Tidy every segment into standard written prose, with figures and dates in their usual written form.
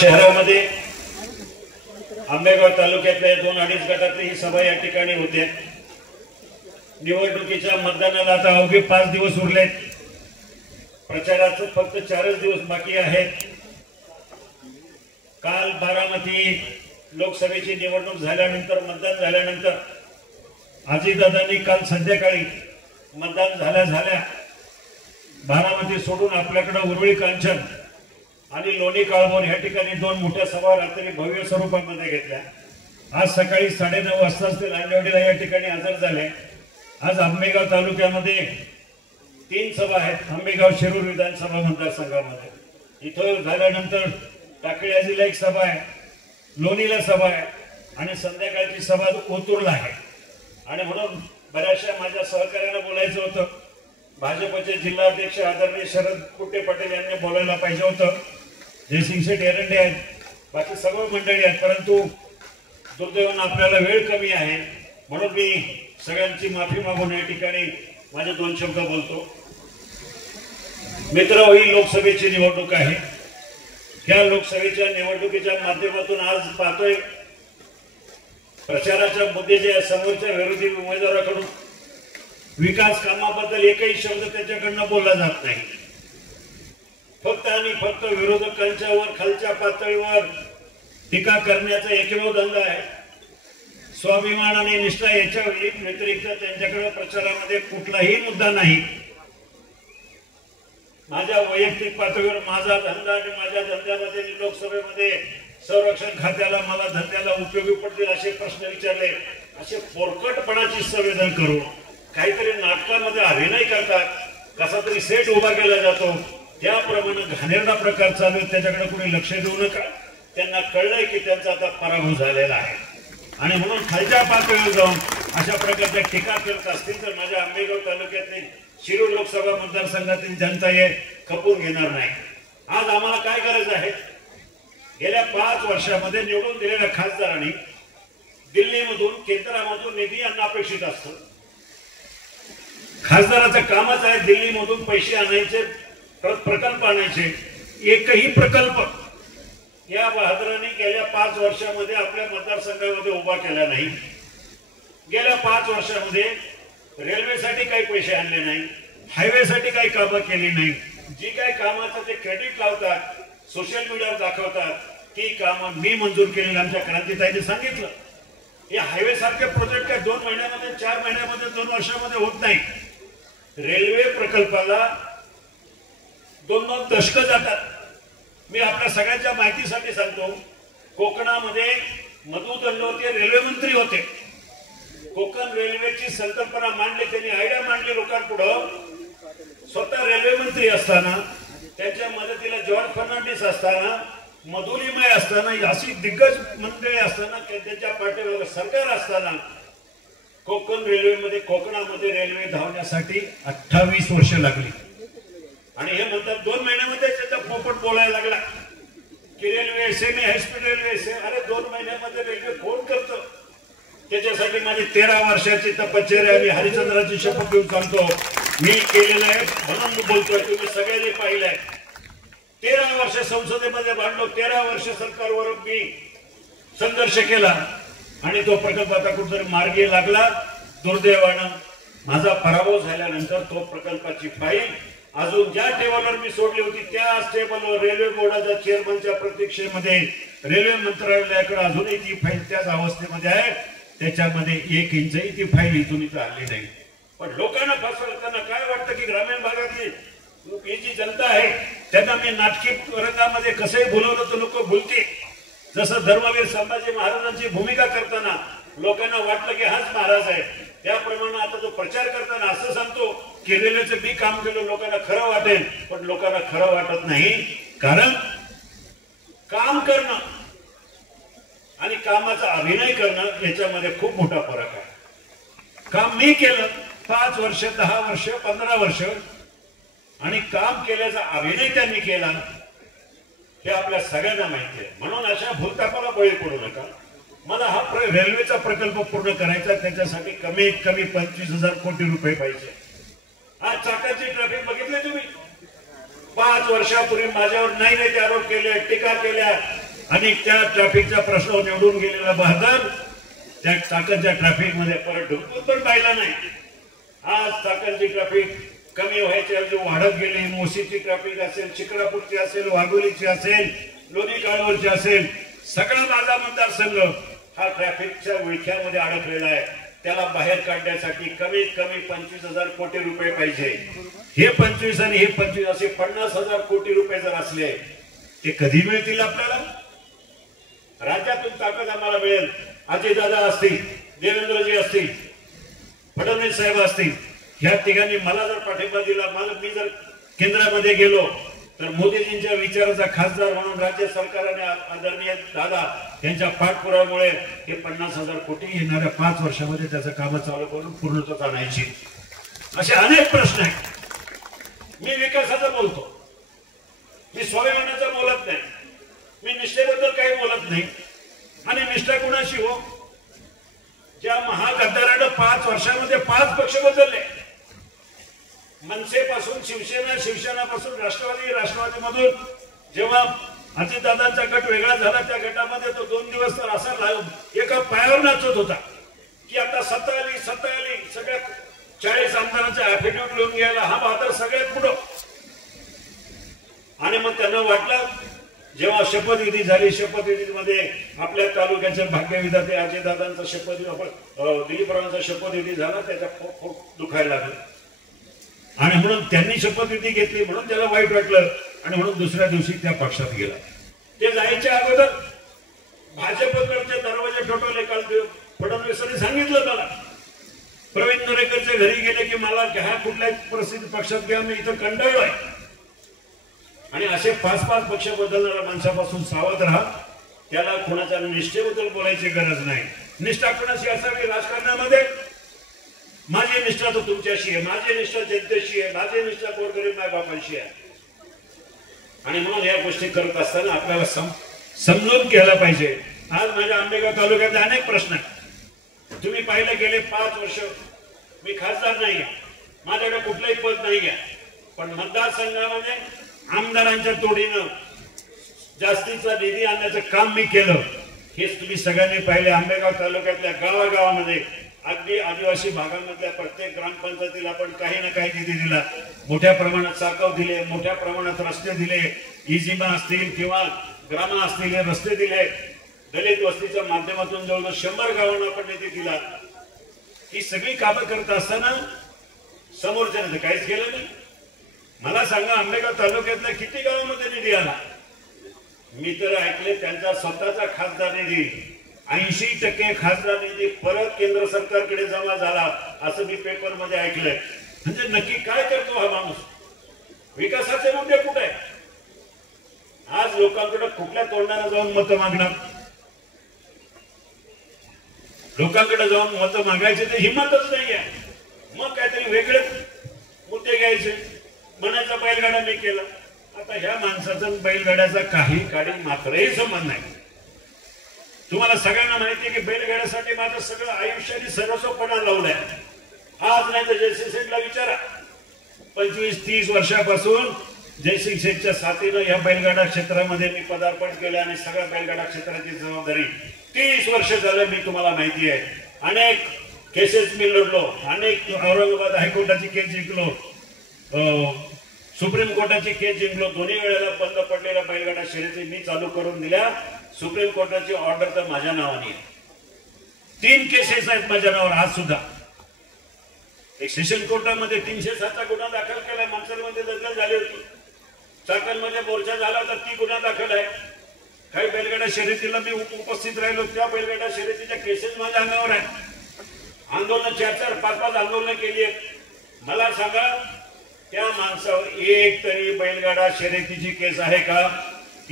शहरामध्ये आंबेगाव तालुक्यातल्या 2-2.5 गटातली ही सभा या ठिकाणी होते। निवडणुकीच्या मतदानाला आता अवघे 5 दिवस उरलेत। प्रचाराचे फक्त 4च दिवस बाकी आहेत। काल बारामती लोकसभेची निवडणूक झाल्यानंतर मतदान झाल्यानंतर अजितदादांनी काल संध्याकाळी मतदान झाल्या बारामती सोडून आपल्याकडे उरळी कांचन आणि लोणी काळभोर या ठिकाणी 2 मोठ्या सभा रात्री भव्य स्वरूपामध्ये घेतल्या। आज सकाळी 9:30 वाजता ते लांडवडीला या ठिकाणी हजर झाले। आज आंबेगाव तालुक्यामध्ये 3 सभा आहेत। आंबेगाव शिरूर विधानसभा मतदारसंघामध्ये इथं झाल्यानंतर टाकळीला एक सभा आहे, लोणीला सभा आहे आणि संध्याकाळची सभा ओतूरला आहे। आणि म्हणून बऱ्याचशा माझ्या सहकार्यांना बोलायचं होतं। भाजपचे जिल्हाध्यक्ष आदरणीय शरद कुटे पाटील यांनी बोलायला पाहिजे होतं। जयसिंग शेठ एरंडे आहेत, बाकी सर्व मंडळी आहेत, परंतु दुर्दैवाने आपल्याला वेळ कमी आहे म्हणून मी सगळ्यांची माफी मागून या ठिकाणी माझे 2 शब्द बोलतो। मित्र, ही लोकसभेची निवडणूक आहे। या लोकसभेच्या निवडणुकीच्या माध्यमातून आज पाहतोय प्रचाराच्या मुद्दे जे समोरच्या विरोधी उमेदवाराकडून विकास कामाबद्दल एकही शब्द त्याच्याकडनं बोलला जात नाही। फक्त आणि फक्त विरोधकांच्या वर खालच्या पातळीवर टीका करण्याचा एकमेव धंदा आहे। स्वाभिमान आणि निष्ठा याच्या व्यतिरिक्त त्यांच्याकडे प्रचारामध्ये कुठलाही मुद्दा नाही। माझ्या वैयक्तिक पातळीवर माझा धंदा आणि माझ्या धंद्यामध्ये लोकसभेमध्ये संरक्षण खात्याला मला धंद्याला उपयोगी पडतील असे प्रश्न विचारले, असे पोरकटपणाची संवेदन करून काहीतरी नाटकामध्ये अभिनय करतात, कसा तरी सेट उभा केला जातो, त्याप्रमाणे घाणेरडा प्रकार चालू आहे। त्याच्याकडे कोणी लक्ष देऊ नका। त्यांना कळलंय की त्यांचा आता पराभव झालेला आहे आणि म्हणून खालच्या पातळीवर जाऊन अशा प्रकारच्या टीका करत असतील तर माझ्या आंबेगाव तालुक्यातले शिरूर लोकसभा मतदारसंघातील जनता हे खपून घेणार नाही। आज आम्हाला काय गरज आहे? गेल्या 5 वर्षामध्ये निवडून दिलेल्या खासदारांनी दिल्लीमधून केंद्रामधून निधी यांना अपेक्षित असतं। खासदाराचं कामच आहे दिल्लीमधून पैसे आणायचे, प्रकल्प आणायचे। एकही प्रकल्प या बहादरांनी गेल्या 5 वर्षामध्ये आपल्या मतदारसंघामध्ये उभा केला नाही। गेल्या 5 वर्षामध्ये रेल्वेसाठी काही पैसे आणले नाही, हायवेसाठी काही कामं केली नाही। जी काही कामाचं ते क्रेडिट लावतात, सोशल मीडियावर दाखवतात की कामं मी मंजूर केलेली, आमच्या क्रांतीताईंनी सांगितलं। हे हायवे सारखे प्रोजेक्ट काय 2 महिन्यामध्ये, 4 महिन्यामध्ये, 2 वर्षामध्ये होत नाही। रेल्वे प्रकल्पाला 2-2 दशकं जातात। मी आपल्या सगळ्यांच्या माहितीसाठी सांगतो, कोकणामध्ये मधु दंडवते रेल्वे मंत्री होते। कोकण रेल्वेची संकल्पना मांडली त्यांनी, आयडिया मांडली लोकांपुढं। स्वतः रेल्वे मंत्री असताना, त्यांच्या मदतीला जॉर्ज फर्नांडिस असताना, मधुलिमय असताना, अशी दिग्गज मंडळी असताना, त्यांच्या पाठीवर सरकार असताना कोकणामध्ये रेल्वे धावण्यासाठी 28 वर्ष लागली। आणि हे म्हणतात 2 महिन्यामध्ये त्याचा पोपट बोलायला लागला की रेल्वे सेमी हायस्पीड रेल्वे। अरे 2 महिन्यामध्ये रेल्वे कोण करतं? त्याच्यासाठी माझी 13 वर्षाची तपश्चर्या आणि हरिश्चंद्राची शपथ घेऊन सांगतो मी केलेलं आहे म्हणून मी बोलतोय। तुम्ही सगळ्यांनी पाहिलंय 13 वर्ष संसदेमध्ये भांडलो, 13 वर्ष सरकारवर मी संघर्ष केला आणि तो प्रकल्प आता कुठेतरी मार्गी लागला। दुर्दैवानं माझा पराभव झाल्यानंतर तो प्रकल्पाची फाईल अजून ज्या टेबलवर मी सोडली होती त्याच टेबलवर रेल्वे बोर्डाच्या चेअरमनच्या प्रतीक्षेमध्ये रेल्वे मंत्रालयाकडे अजूनही ती फाईल त्याच अवस्थेमध्ये आहे। त्याच्यामध्ये 1 इंचही ती फाईल इथून इथं आली नाही। पण लोकांना फसवताना काय वाटतं की ग्रामीण भागातली ही जी जनता आहे त्यांना मी नाटकी रंगामध्ये कसंही बोलवलं तर लोक भुलते। जसं धर्मवीर संभाजी महाराजांची भूमिका करताना लोकांना वाटलं की हाच महाराज आहे, त्याप्रमाणे आता तो प्रचार करताना असं सांगतो की रेल्वेचं मी काम केलं, लोकांना खरं वाटेल। पण लोकांना खरं वाटत नाही, कारण काम करणं आणि कामाचा अभिनय करणं याच्यामध्ये खूप मोठा फरक आहे। काम मी केलं 5 वर्ष, 10 वर्ष, 15 वर्ष आणि काम केल्याचा अभिनय त्यांनी केला हे आपल्या सगळ्यांना माहिती आहे। म्हणून अशा भूलथापाला बळी पडू नका। मला हा रेल्वेचा प्रकल्प पूर्ण करायचा, त्याच्यासाठी कमीत कमी 25,000 कोटी रुपये पाहिजे। आज चाकाची ट्रॅफिक बघितली तुम्ही? 5 वर्षापूर्वी माझ्यावर नाही आरोप केले, टीका केल्या, आणि त्या ट्रॅफिकचा प्रश्न निवडून गेलेला बहादर त्या चाकणच्या ट्रॅफिक मध्ये परत ढुकून पण पाहिला नाही. आज चाकणची ट्रॅफिक कमी व्हायची ऐवजी वाढत गेली. मोशीची ट्रॅफिक असेल, शिक्रापूरची असेल, वाघोलीची असेल, लोणी काळवरची असेल, सगळा माझा मतदारसंघ हा ट्रॅफिकच्या विळख्यामध्ये अडकलेला आहे. त्याला बाहेर काढण्यासाठी कमीत कमी 25,000 कोटी रुपये पाहिजे. हे 25 आणि हे 25 असे 50,000 कोटी रुपये जर असले ते कधी मिळतील आपल्याला? राज्यातून ताकद आम्हाला मिळेल. अजितदादा असतील, देवेंद्रजी असतील, फडणवीस साहेब असतील, ह्या तिघांनी मला जर पाठिंबा दिला, मी जर केंद्रामध्ये गेलो तर मोदीजींच्या विचाराचा खासदार म्हणून राज्य सरकारने आदरणीय दादा यांच्या पाठपुराव्यामुळे हे 50,000 कोटी येणाऱ्या 5 वर्षामध्ये त्याचं काम चालू करून पूर्णत्वास आणायची. असे अनेक प्रश्न आहेत. मी विकासाचं बोलतो, मी स्वाभिमानाचं बोलत नाही, मी निष्ठेबद्दल काही बोलत नाही. आणि निष्ठा कुणाशी हो? ज्या महागद्दारानं 5 वर्षामध्ये 5 पक्ष बदलले. मनसेपासून शिवसेना, शिवसेनापासून राष्ट्रवादी, राष्ट्रवादीमधून जेव्हा अजितदादांचा गट वेगळा झाला त्या गटामध्ये तो 2 दिवस तर असा एका पायावर नाचत होता की आता सत्ता आली, सत्ता आली. सगळ्या 40 आमदारांचा ऍफिडेव्हिट लिहून घ्यायला हा बहादर सगळ्यात पुढं. आणि मग त्यांना वाटलं जेव्हा शपथविधी झाली, शपथविधीमध्ये आपल्या तालुक्याचे भाग्यविधाते अजितदादांचा शपथविधी, दिलीपरावांचा शपथविधी झाला, त्याचा खूप दुखायला लागलं. आणि म्हणून त्यांनी शपथविधी घेतली म्हणून त्याला वाईट वाटलं आणि म्हणून दुसऱ्या दिवशी त्या पक्षात गेला. ते जायच्या अगोदर भाजपकडचे दरवाजे ठोठवले. काल फडणवीसांनी सांगितलं मला, प्रवीण दरेकरच्या घरी गेले की मला ह्या कुठल्याही परिस्थिती पक्षात घ्या, मी इथं कंटाळलोय. आणि असे 5-5 पक्ष बदलणाऱ्या माणसापासून सावध राहा. त्याला कोणाच्या निष्ठेबद्दल बोलायची गरज नाही. निष्ठा कोणाशी असावी राजकारणामध्ये? माझी निष्ठा तर तुमच्याशी आहे, माझी निष्ठा जनतेशी आहे, माझी निष्ठा गोरगरीब मायबापांशी आहे. आणि म्हणून या गोष्टी करत असताना आपल्याला समजून घ्यायला पाहिजे. आज माझ्या आंबेगाव तालुक्यात अनेक प्रश्न आहेत. तुम्ही पाहिलं गेले 5 वर्ष मी खासदार नाही आहे, माझ्याकडे कुठलंही पद नाही आहे, पण मतदारसंघामध्ये आमदारांच्या तोडीनं जास्तीचा निधी आणण्याचं काम मी केलं. हेच तुम्ही सगळ्यांनी पाहिले. आंबेगाव तालुक्यातल्या गावागावामध्ये अगदी आदिवासी भागामधल्या प्रत्येक ग्रामपंचायतीला आपण काही ना काही निधी दिला. मोठ्या प्रमाणात साकव दिले, मोठ्या प्रमाणात रस्ते दिले, इजिमा असतील किंवा ग्रामा असतील हे रस्ते दिले. दलित वस्तीच्या माध्यमातून जवळजवळ 100 गावांना आपण निधी दिला. ही सगळी कामं करत असताना समोरच्याने काहीच केलं नाही. मला सांगा आंबेगाव तालुक्यातल्या किती गावामध्ये निधी आला? मी तर ऐकले त्यांचा स्वतःचा खासदार निधी 80% खासदार निधी परत केंद्र सरकारकडे जमा झाला असं मी पेपर मध्ये ऐकलंय. म्हणजे नक्की काय करतो हा माणूस? विकासाचे मुद्दे कुठे आहे? आज लोकांकडे कुठल्या तोंडाने जाऊन मतं मागणार? लोकांकडे जाऊन मतं मागायचे तर हिंमतच नाहीये. मग काहीतरी वेगळे मुद्दे घ्यायचे, म्हणायचा बैलगाडा मी केला. आता ह्या माणसाचा बैलगाड्याचा काही काडी मात्रही संबंध नाही. तुम्हाला सगळ्यांना माहिती आहे की बैलगाड्यासाठी माझं सगळं आयुष्याने सर्वस्वपणा लावलंय. आज नाही तर जयसिंग शेठला विचारा. 25-30 वर्षापासून जयसिंग शेठच्या साथीनं या बैलगाडा क्षेत्रामध्ये मी पदार्पण केलं आणि सगळ्या बैलगाडा क्षेत्राची जबाबदारी 30 वर्ष झालं मी तुम्हाला माहिती आहे. अनेक केसेस मी लढलो, अनेक औरंगाबाद हायकोर्टाची केस जिंकलो, सुप्रीम कोर्टाची केस जिंकलो. दोन्ही वेळेला बंद पडलेल्या बैलगाडा शर्यती मी चालू करून दिल्या. सुप्रीम कोर्टाची ऑर्डर तर माझ्या नावाने आहे. 3 केसेस आहेत माझ्या नावावर आज सुद्धा. एक सेशन कोर्टामध्ये 307चा गुन्हा दाखल केलाय. माणसांमध्ये दंगल झाली होती, चाकणमध्ये मोर्चा झाला होता, ती गुन्हा दाखल आहे. काही बैलगाडा शर्यतीला मी उपस्थित राहिलो, त्या बैलगाडा शर्यतीच्या केसेस माझ्या अंगावर आहेत. आंदोलन 4-4, 5-5 आंदोलन केली आहेत. मला सांगा त्या माणसावर एक तरी बैलगाडा शर्यतीची केस आहे का?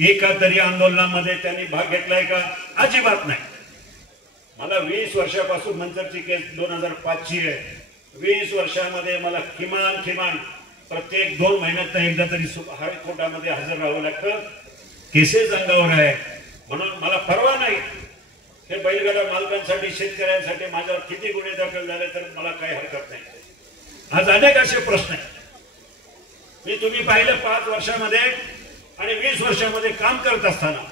एका तरी आंदोलनामध्ये त्यांनी भाग घेतलाय का? अजिबात नाही. मला 20 वर्षापासून नंतरची केस 2005ची आहे. 20 वर्षामध्ये मला किमान प्रत्येक 2 महिन्यात एकदा तरी हायकोर्टामध्ये हजर राहावं लागतं. केसेस अंगावर आहे म्हणून मला परवा नाही. हे बैलगाडा मालकांसाठी, शेतकऱ्यांसाठी माझ्यावर किती गुन्हे दाखल झाले तर मला काही हरकत नाही. आज अनेक असे प्रश्न आहेत. मी तुम्ही पाहिलं 5 वर्षामध्ये आणि 20 वर्षामध्ये काम करत असताना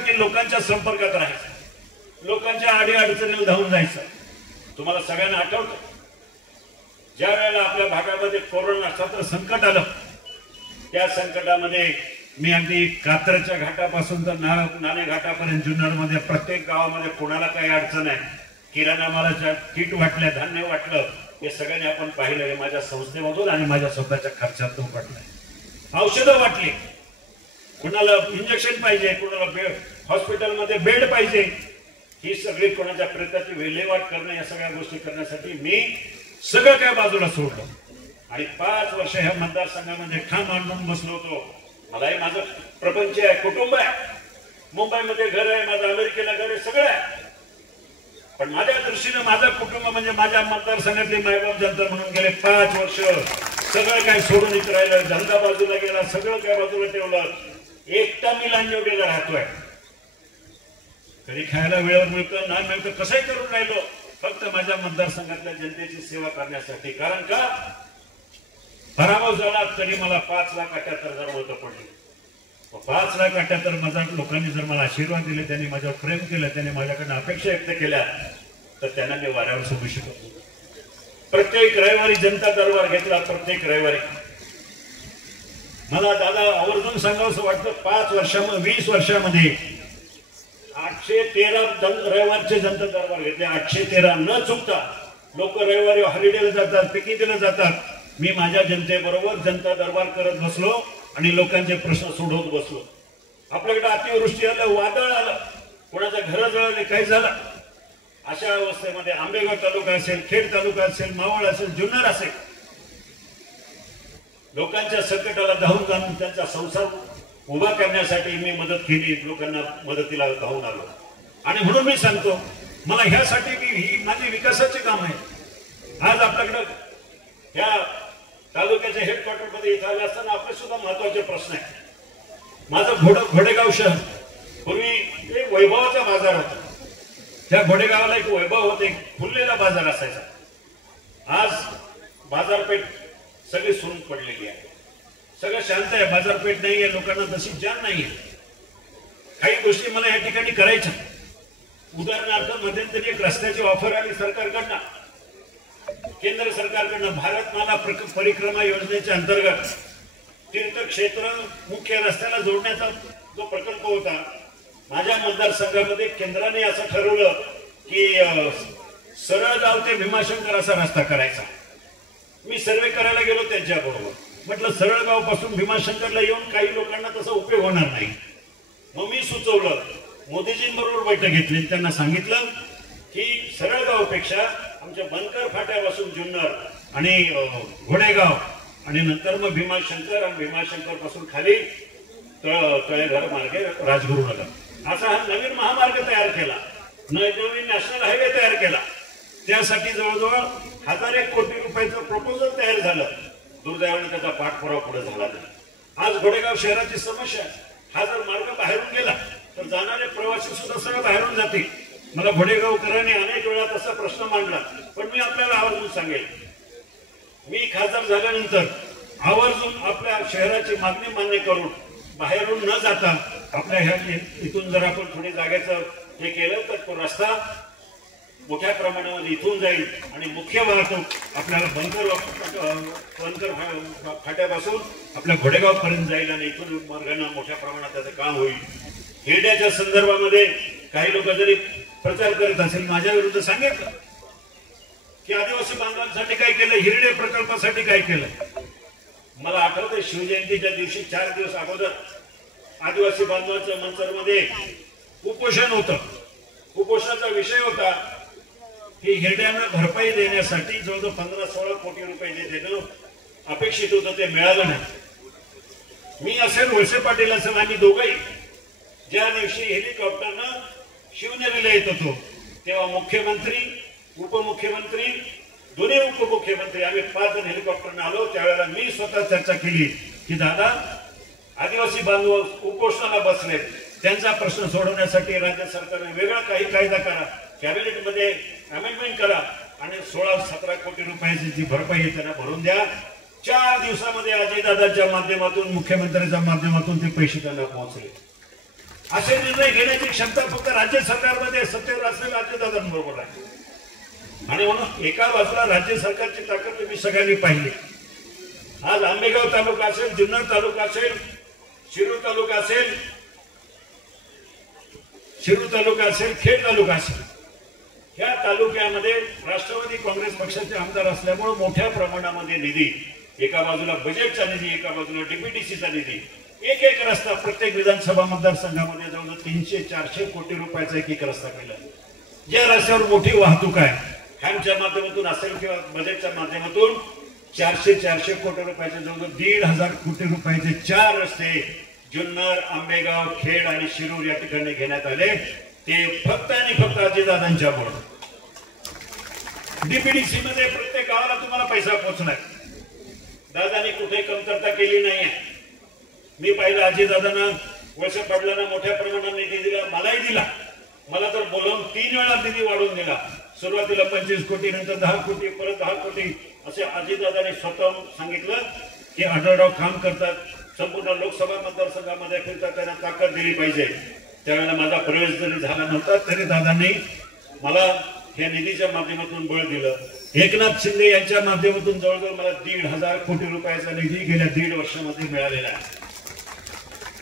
की लोकांच्या संपर्कात राहायचं, लोकांच्या अडीअडचणीला धावून जायचं. तुम्हाला सगळ्यांना आठवतं ज्या वेळेला आपल्या भागामध्ये कोरोना सत्र संकट आलं, त्या संकटामध्ये मी अगदी कात्रच्या घाटापासून तर नाणे घाटापर्यंत जुन्नरमध्ये प्रत्येक गावामध्ये कोणाला काही अडचण आहे, किराणा मालाच्या किट वाटल्या, धान्य वाटलं, हे सगळ्यांनी आपण पाहिलं. हे माझ्या संस्थेमधून आणि माझ्या स्वतःच्या खर्चातून वाटलंय. औषधं वाटली, कुणाला इंजेक्शन पाहिजे, कुणाला हॉस्पिटलमध्ये बेड पाहिजे, ही सगळी कोणाच्या प्रयत्नाची विल्हेवाट करणं, या सगळ्या गोष्टी करण्यासाठी मी सगळं काय बाजूला सोडलं आणि 5 वर्ष ह्या मतदारसंघामध्ये ठाम आणून बसलो होतो. मलाही माझं प्रपंच आहे, कुटुंब आहे, मुंबईमध्ये घर आहे, माझं अमेरिकेला घर आहे, सगळं आहे. पण माझ्या दृष्टीने माझं कुटुंब म्हणजे माझ्या मतदारसंघातली मायबाप जनता म्हणून गेले 5 वर्ष सगळं काय सोडून इथं राहिलं, धंदा बाजूला गेला, सगळं काय बाजूला ठेवलं. एकटा मी लांजवडीला राहतोय. कधी खायला वेळेवर मिळतं, नाही मिळतं, कसंही करून राहिलो, फक्त माझ्या मतदारसंघातल्या जनतेची सेवा करण्यासाठी. कारण का पराभव झाला तरी मला 5,78,000 मतं पडली. 5,78,000 माझ्या लोकांनी जर मला आशीर्वाद दिले, त्यांनी माझ्यावर प्रेम केलं, त्यांनी माझ्याकडनं अपेक्षा व्यक्त केल्या, तर त्यांना मी वाऱ्यावर सोडू शकतो. प्रत्येक रविवारी जनता दरबार घेतला, प्रत्येक रविवारी. मला दादा आवर्जून सांगावंसं वाटतं, 20 वर्षामध्ये 813 रविवारचे जनता दरबार घेतले. 813 न चुकता. लोक रविवारी हॉलिडेला जातात, पिकनिकला जातात. मी माझ्या जनतेबरोबर जनता दरबार करत बसलो आणि लोकांचे प्रश्न सोडवत बसलो. आपल्याकडे अतिवृष्टी आलं, वादळ आलं, कोणाच्या घर जळले, काही झालं, अशा अवस्थेमध्ये आंबेगाव तालुका असेल, खेड तालुका असेल, मावळ असेल, जुन्नर असेल, लोकांच्या संकटाला धावून जाऊन त्यांचा संसार उभा करण्यासाठी मी मदत केली, लोकांना मदतीला धावून आलो. आणि म्हणून मी सांगतो, मला ह्यासाठी ही माझी विकासाची काम आहे. आज आपल्याकडं ह्या तालुक्याच्या हेडक्वार्टर मध्ये इथं आले असताना आपले सुद्धा महत्वाचे प्रश्न आहेत. माझं घोडेगाव शहर पूर्वी एक वैभवाचा बाजार होता. त्या घोडेगावाला एक वैभव होते, एक फुललेला बाजार असायचा. आज बाजारपेठ सगळी सुरून पडलेली आहे, सगळं शांत आहे, बाजारपेठ नाहीये, लोकांना तशी जाण नाहीये. काही गोष्टी मला या ठिकाणी करायच्या. उदाहरणार्थ मध्यंतरी एक रस्त्याची ऑफर आली सरकारकडनं, केंद्र सरकारकडनं, भारतमाला परिक्रमा योजनेच्या अंतर्गत तीर्थक्षेत्र मुख्य रस्त्याला जोडण्याचा जो प्रकल्प होता, माझ्या मतदारसंघामध्ये केंद्राने असं ठरवलं की सरळगाव ते भीमाशंकर असा रस्ता करायचा. मी सर्वे करायला गेलो त्यांच्याबरोबर. म्हटलं सरळगाव पासून भीमाशंकरला येऊन काही लोकांना तसा उपयोग होणार नाही. मग मी सुचवलं, मोदीजींबरोबर बैठक घेतली, त्यांना सांगितलं की सरळगावपेक्षा आमच्या बनकर फाट्यापासून जुन्नर आणि घोडेगाव आणि नंतर मग भीमाशंकर आणि भीमाशंकर पासून खाली तळेघर मार्गे राजगुरुनगर असा हा नवीन महामार्ग तयार केला, नवीन नॅशनल हायवे तयार केला. त्यासाठी जवळजवळ 1,001 कोटी रुपयाचं प्रपोजल तयार झालं. दुर्दैवाने त्याचा पाठपुरावा पुढे झाला नाही. आज घोडेगाव शहराची समस्या, हा जर मार्ग बाहेरून गेला तर जाणारे प्रवासी सुद्धा सगळं बाहेरून जातील. मला घोडेगावकरांनी अनेक वेळा तसा प्रश्न मांडला, पण मी आपल्याला आवर्जून सांगेल, मी खासदार झाल्यानंतर आवर्जून आपल्या शहराची मागणी मान्य करून बाहेरून न जाता आपल्या ह्या इथून जर आपण थोडी जागेचं हे केलं तर तो रस्ता मोठ्या प्रमाणामध्ये इथून जाईल आणि मुख्य वाहतूक आपल्याला बनकर फाट्यापासून आपल्या घोडेगाव पर्यंत जाईल आणि इथून मार्गाने मोठ्या प्रमाणात त्याचं काम होईल. हिरड्याच्या संदर्भामध्ये काही लोक जरी प्रचार करत असेल, माझ्या विरुद्ध सांगितलं की आदिवासी बांधवांसाठी काय केलं, हिरडे प्रकल्पासाठी काय केलं. मला आठवतंय शिवजयंतीच्या दिवशी 4 दिवस अगोदर आदिवासी बांधवांच्या मंचरमध्ये उपोषण होतं. उपोषणाचा विषय होता की हिरड्यांना भरपाई देण्यासाठी जवळजवळ 15-16 कोटी रुपये जे देणं अपेक्षित होतं ते मिळालं नाही. मी असेल, वळसे पाटील असेल, आम्ही दोघंही ज्या दिवशी हेलिकॉप्टरनं शिवनेरीला येत होतो तेव्हा मुख्यमंत्री, उपमुख्यमंत्री, दोन्ही उपमुख्यमंत्री आम्ही 5 जण हेलिकॉप्टरनं आलो. त्यावेळेला मी स्वतः चर्चा केली की दादा, आदिवासी बांधव उपोषणाला बसलेत, त्यांचा प्रश्न सोडवण्यासाठी राज्य सरकारने वेगळा काही कायदा करा, कॅबिनेटमध्ये अमेंडमेंट करा आणि 16-17 कोटी रुपयाची जी भरपाई आहे त्यांना भरून द्या. 4 दिवसामध्ये अजितदादांच्या माध्यमातून, मुख्यमंत्र्यांच्या माध्यमातून ते पैसे त्यांना पोहोचले. असे निर्णय घेण्याची क्षमता फक्त राज्य सरकारमध्ये सत्तेवर असलेल्या अजितदादांबरोबर आहे. आणि म्हणून एका बाजूला राज्य सरकारची ताकद तुम्ही सगळ्यांनी पाहिली. आज आंबेगाव तालुका असेल, जुन्नर तालुका असेल, शिरूर तालुका असेल, खेड तालुका असेल, या तालुक्यामध्ये राष्ट्रवादी काँग्रेस पक्षाचे आमदार असल्यामुळे मोठ्या प्रमाणामध्ये निधी, एका बाजूला बजेटचा निधी, एका बाजूला डीपीटीसीचा निधी, एक एक रस्ता प्रत्येक विधानसभा मतदारसंघामध्ये जवळ 300-400 कोटी रुपयाचा एक एक रस्ता केला. ज्या रस्त्यावर मोठी वाहतूक आहे, हॅमच्या माध्यमातून असेल किंवा बजेटच्या माध्यमातून 400 कोटी रुपयाचे जवळ 1,500 कोटी रुपयाचे 4 रस्ते जुन्नर, आंबेगाव, खेड आणि शिरूर या ठिकाणी घेण्यात आले. ते फक्त आणि फक्त अजितदादांच्यामुळे. डीपीडीसी मध्ये प्रत्येक गावाला तुम्हाला पैसा पोहोचणार. दादांनी कुठे कमतरता केली नाहीये. मी पाहिलं अजितदादांना वळसे पाटलांना मोठ्या प्रमाणात निधी दिला, मलाही दिला. मला तर बोलवून 3 वेळा निधी वाढवून दिला. सुरुवातीला 25 कोटी, नंतर 10 कोटी, परत 10 कोटी असे अजितदादांनी स्वतः सांगितलं की आढळराव काम करतात, संपूर्ण लोकसभा मतदारसंघामध्ये फिरतात, त्यांना ताकद दिली पाहिजे. त्यावेळेला माझा प्रवेश जरी झाला नव्हता तरी दादांनी मला या निधीच्या माध्यमातून बळ दिलं. एकनाथ शिंदे यांच्या माध्यमातून जवळजवळ मला 1,500 कोटी रुपयाचा निधी गेल्या 1.5 वर्षामध्ये मिळालेला आहे.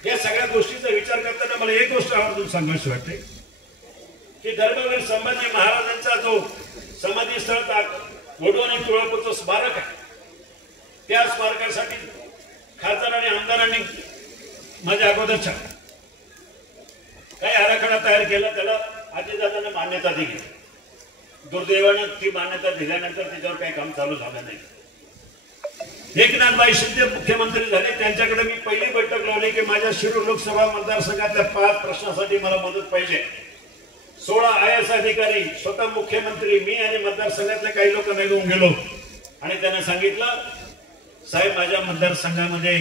या सगळ्या गोष्टीचा विचार करताना मला एक गोष्ट आवर्जून सांगायची वाटते की धर्मवीर संभाजी महाराजांचा जो समाधी स्थळ वडवण आणि तुळजापूरचं स्मारक आहे, त्या स्मारकासाठी खासदार आणि आमदारांनी माझ्या अगोदरच्या काही आराखडा तयार केला. त्याला अजितदादांना मान्यता दिली. दुर्दैवाने ती मान्यता दिल्यानंतर त्याच्यावर काही काम चालू झालं नाही. एकनाथबाई शिंदे मुख्यमंत्री झाले, त्यांच्याकडे मी पहिली बैठक लावली की माझ्या शिरूर लोकसभा मतदारसंघातल्या 5 प्रश्नासाठी मला मदत पाहिजे. 16 IAS अधिकारी, स्वतः मुख्यमंत्री, मी आणि मतदारसंघातल्या काही लोकांना घेऊन गेलो आणि त्यांना सांगितलं, साहेब माझ्या मतदारसंघामध्ये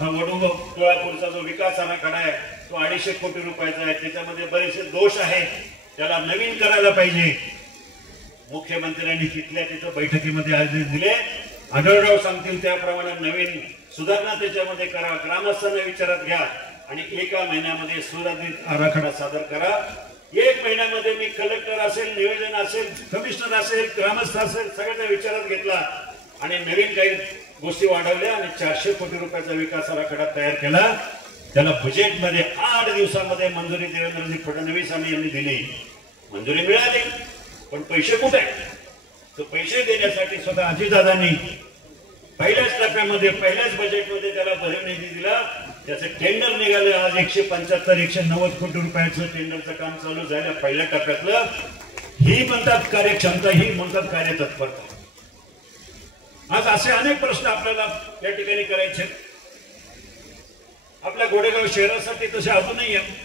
वडू तुळजापूरचा जो विकास आराखडा आहे तो 250 कोटी रुपयाचा आहे, त्याच्यामध्ये बरेचसे दोष आहेत, त्याला नवीन करायला पाहिजे. मुख्यमंत्र्यांनी तिथल्या तिथं बैठकीमध्ये आदेश दिले, आढळराव सांगतील त्याप्रमाणे नवीन सुधारणा त्याच्यामध्ये करा, ग्रामस्थांना विचारात घ्या आणि 1 महिन्यामध्ये सुधारित आराखडा सादर करा. 1 महिन्यामध्ये मी कलेक्टर असेल, नियोजन असेल, कमिशनर असेल, ग्रामस्थ असेल, सगळ्यांना विचारात घेतला आणि नवीन काही गोष्टी वाढवल्या आणि 400 कोटी रुपयाचा विकास आराखडा तयार केला. त्याला बजेटमध्ये 8 दिवसामध्ये मंजुरी देवेंद्रजी फडणवीस यांनी दिली. मंजुरी मिळाली, पण पैसे कुठे? तर पैसे देण्यासाठी स्वतः अजितदादांनी पहिल्याच टप्प्यामध्ये, पहिल्याच बजेटमध्ये त्याला भरीव निधी दिला. त्याचं टेंडर निघालं. आज 175-190 कोटी रुपयाचं टेंडरचं काम चालू झालं पहिल्या टप्प्यातलं. ही म्हणतात कार्यक्षमता, ही म्हणतात कार्यतत्परता. आज असे अनेक प्रश्न आपल्याला या ठिकाणी करायचे. आपल्या गोडेगाव शहरासाठी तसे अजूनही आहे.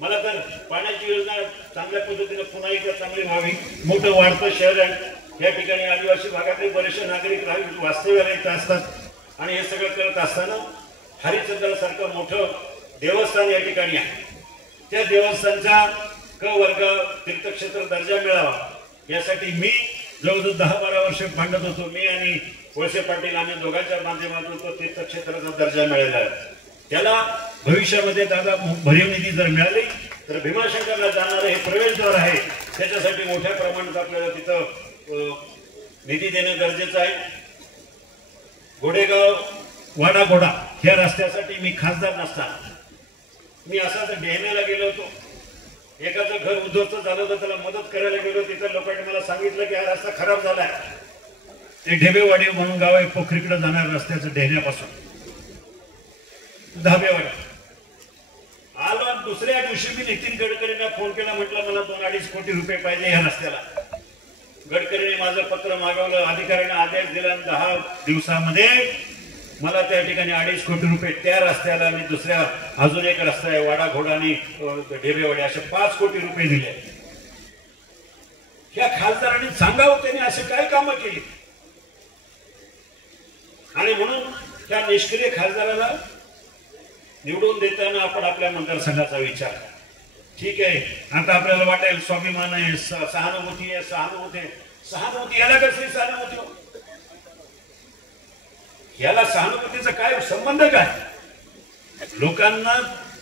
मला तर पाण्याची योजना चांगल्या पद्धतीने पुन्हा एकदा चांगली व्हावी. मोठं वाढतं शहर आहे, या ठिकाणी आदिवासी भागातले बरेचसे नागरिक वास्तव्याला येत असतात आणि हे सगळं करत असताना हरिश्चंद्रासारखं मोठं देवस्थान या ठिकाणी आहे. त्या देवस्थानचा क वर्ग तीर्थक्षेत्र दर्जा मिळावा यासाठी मी जवळजवळ 10-12 वर्ष भांडत होतो. मी आणि वळसे पाटील आम्ही दोघांच्या माध्यमातून तो तीर्थक्षेत्राचा दर्जा मिळाला आहे. त्याला भविष्यामध्ये दादा भरीव निधी जर मिळाली तर भीमाशंकरला जाणारं हे प्रवेशद्वार आहे, त्याच्यासाठी मोठ्या प्रमाणात आपल्याला तिथं निधी देणं गरजेचं आहे. गोडेगाव वाडाघोडा या रस्त्यासाठी मी खासदार नसताना मी असाच डेहनेला गेलो होतो. एकाचं घर उद्ध्वस्त झालं होतं, त्याला मदत करायला गेलो. तिथं लोकांनी मला सांगितलं की हा रस्ता खराब झालाय. ते ढेबेवाडी म्हणून गाव आहे, पोखरीकडे जाणार रस्त्याचं डेहण्यापासून धाबेवाडी आलो. दुसऱ्या दिवशी मी नितीन गडकरींना फोन केला, म्हटलं मला 2-2.5 कोटी रुपये पाहिजे ह्या रस्त्याला. गडकरीने माझं पत्र मागवलं, अधिकाऱ्यांना आदेश दिला. 10 दिवसामध्ये मला त्या ठिकाणी 2.5 कोटी रुपये त्या रस्त्याला आणि दुसऱ्या अजून एक रस्ता आहे वाडाघोडा आणि ढेबेवाडी असे 5 कोटी रुपये दिले. ह्या खासदारांनी सांगावं त्यांनी असे काय कामं केली. आणि म्हणून त्या निष्क्रिय खासदाराला निवडून देताना आपण आपल्या मतदारसंघाचा विचार, ठीक आहे आता आपल्याला वाटेल स्वाभिमान आहे, सहानुभूती आहे, सहानुभूती याला कसली सहानुभूती? याला सहानुभूतीचा काय संबंध? काय लोकांना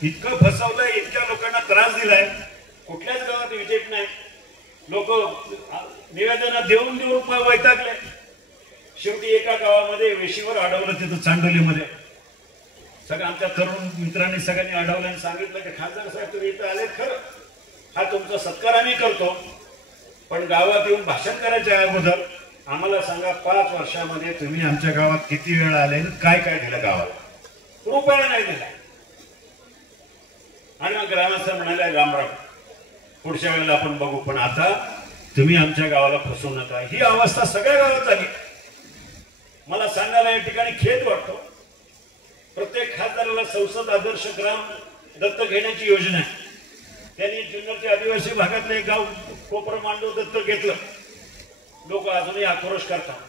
इतकं फसवलंय, इतक्या लोकांना त्रास दिलाय, कुठल्याच गावात विजेट नाही. लोक निवेदन देऊन देऊन वैतागले. शेवटी एका गावामध्ये वेशीवर अडवलं, तिथं चांडोलीमध्ये. सगळं आमच्या तरुण मित्रांनी सगळ्यांनी अडवलं आणि सांगितलं की खासदार साहेब तुम्ही इथं आलेत खरं, हा तुमचा सत्कार आम्ही करतो, पण गावात येऊन भाषण करायच्या अगोदर आम्हाला सांगा 5 वर्षामध्ये तुम्ही आमच्या गावात किती वेळा आले, काय काय दिलं गावाला? रुपया नाही दिला. आणि मग ग्रामस्थ म्हणाले रामराम, पुढच्या वेळेला आपण बघू, पण आता तुम्ही आमच्या गावाला फसवू नका. ही अवस्था सगळ्या गावात आली. मला सांगायला या ठिकाणी खेद वाटतो. प्रत्येक खासदाराला संसद आदर्श ग्राम दत्तक घेण्याची योजना आहे. त्यांनी जुन्नरच्या आदिवासी भागातलं एक गाव कोपर मांडव दत्तक घेतलं. लोक अजूनही आक्रोश करतात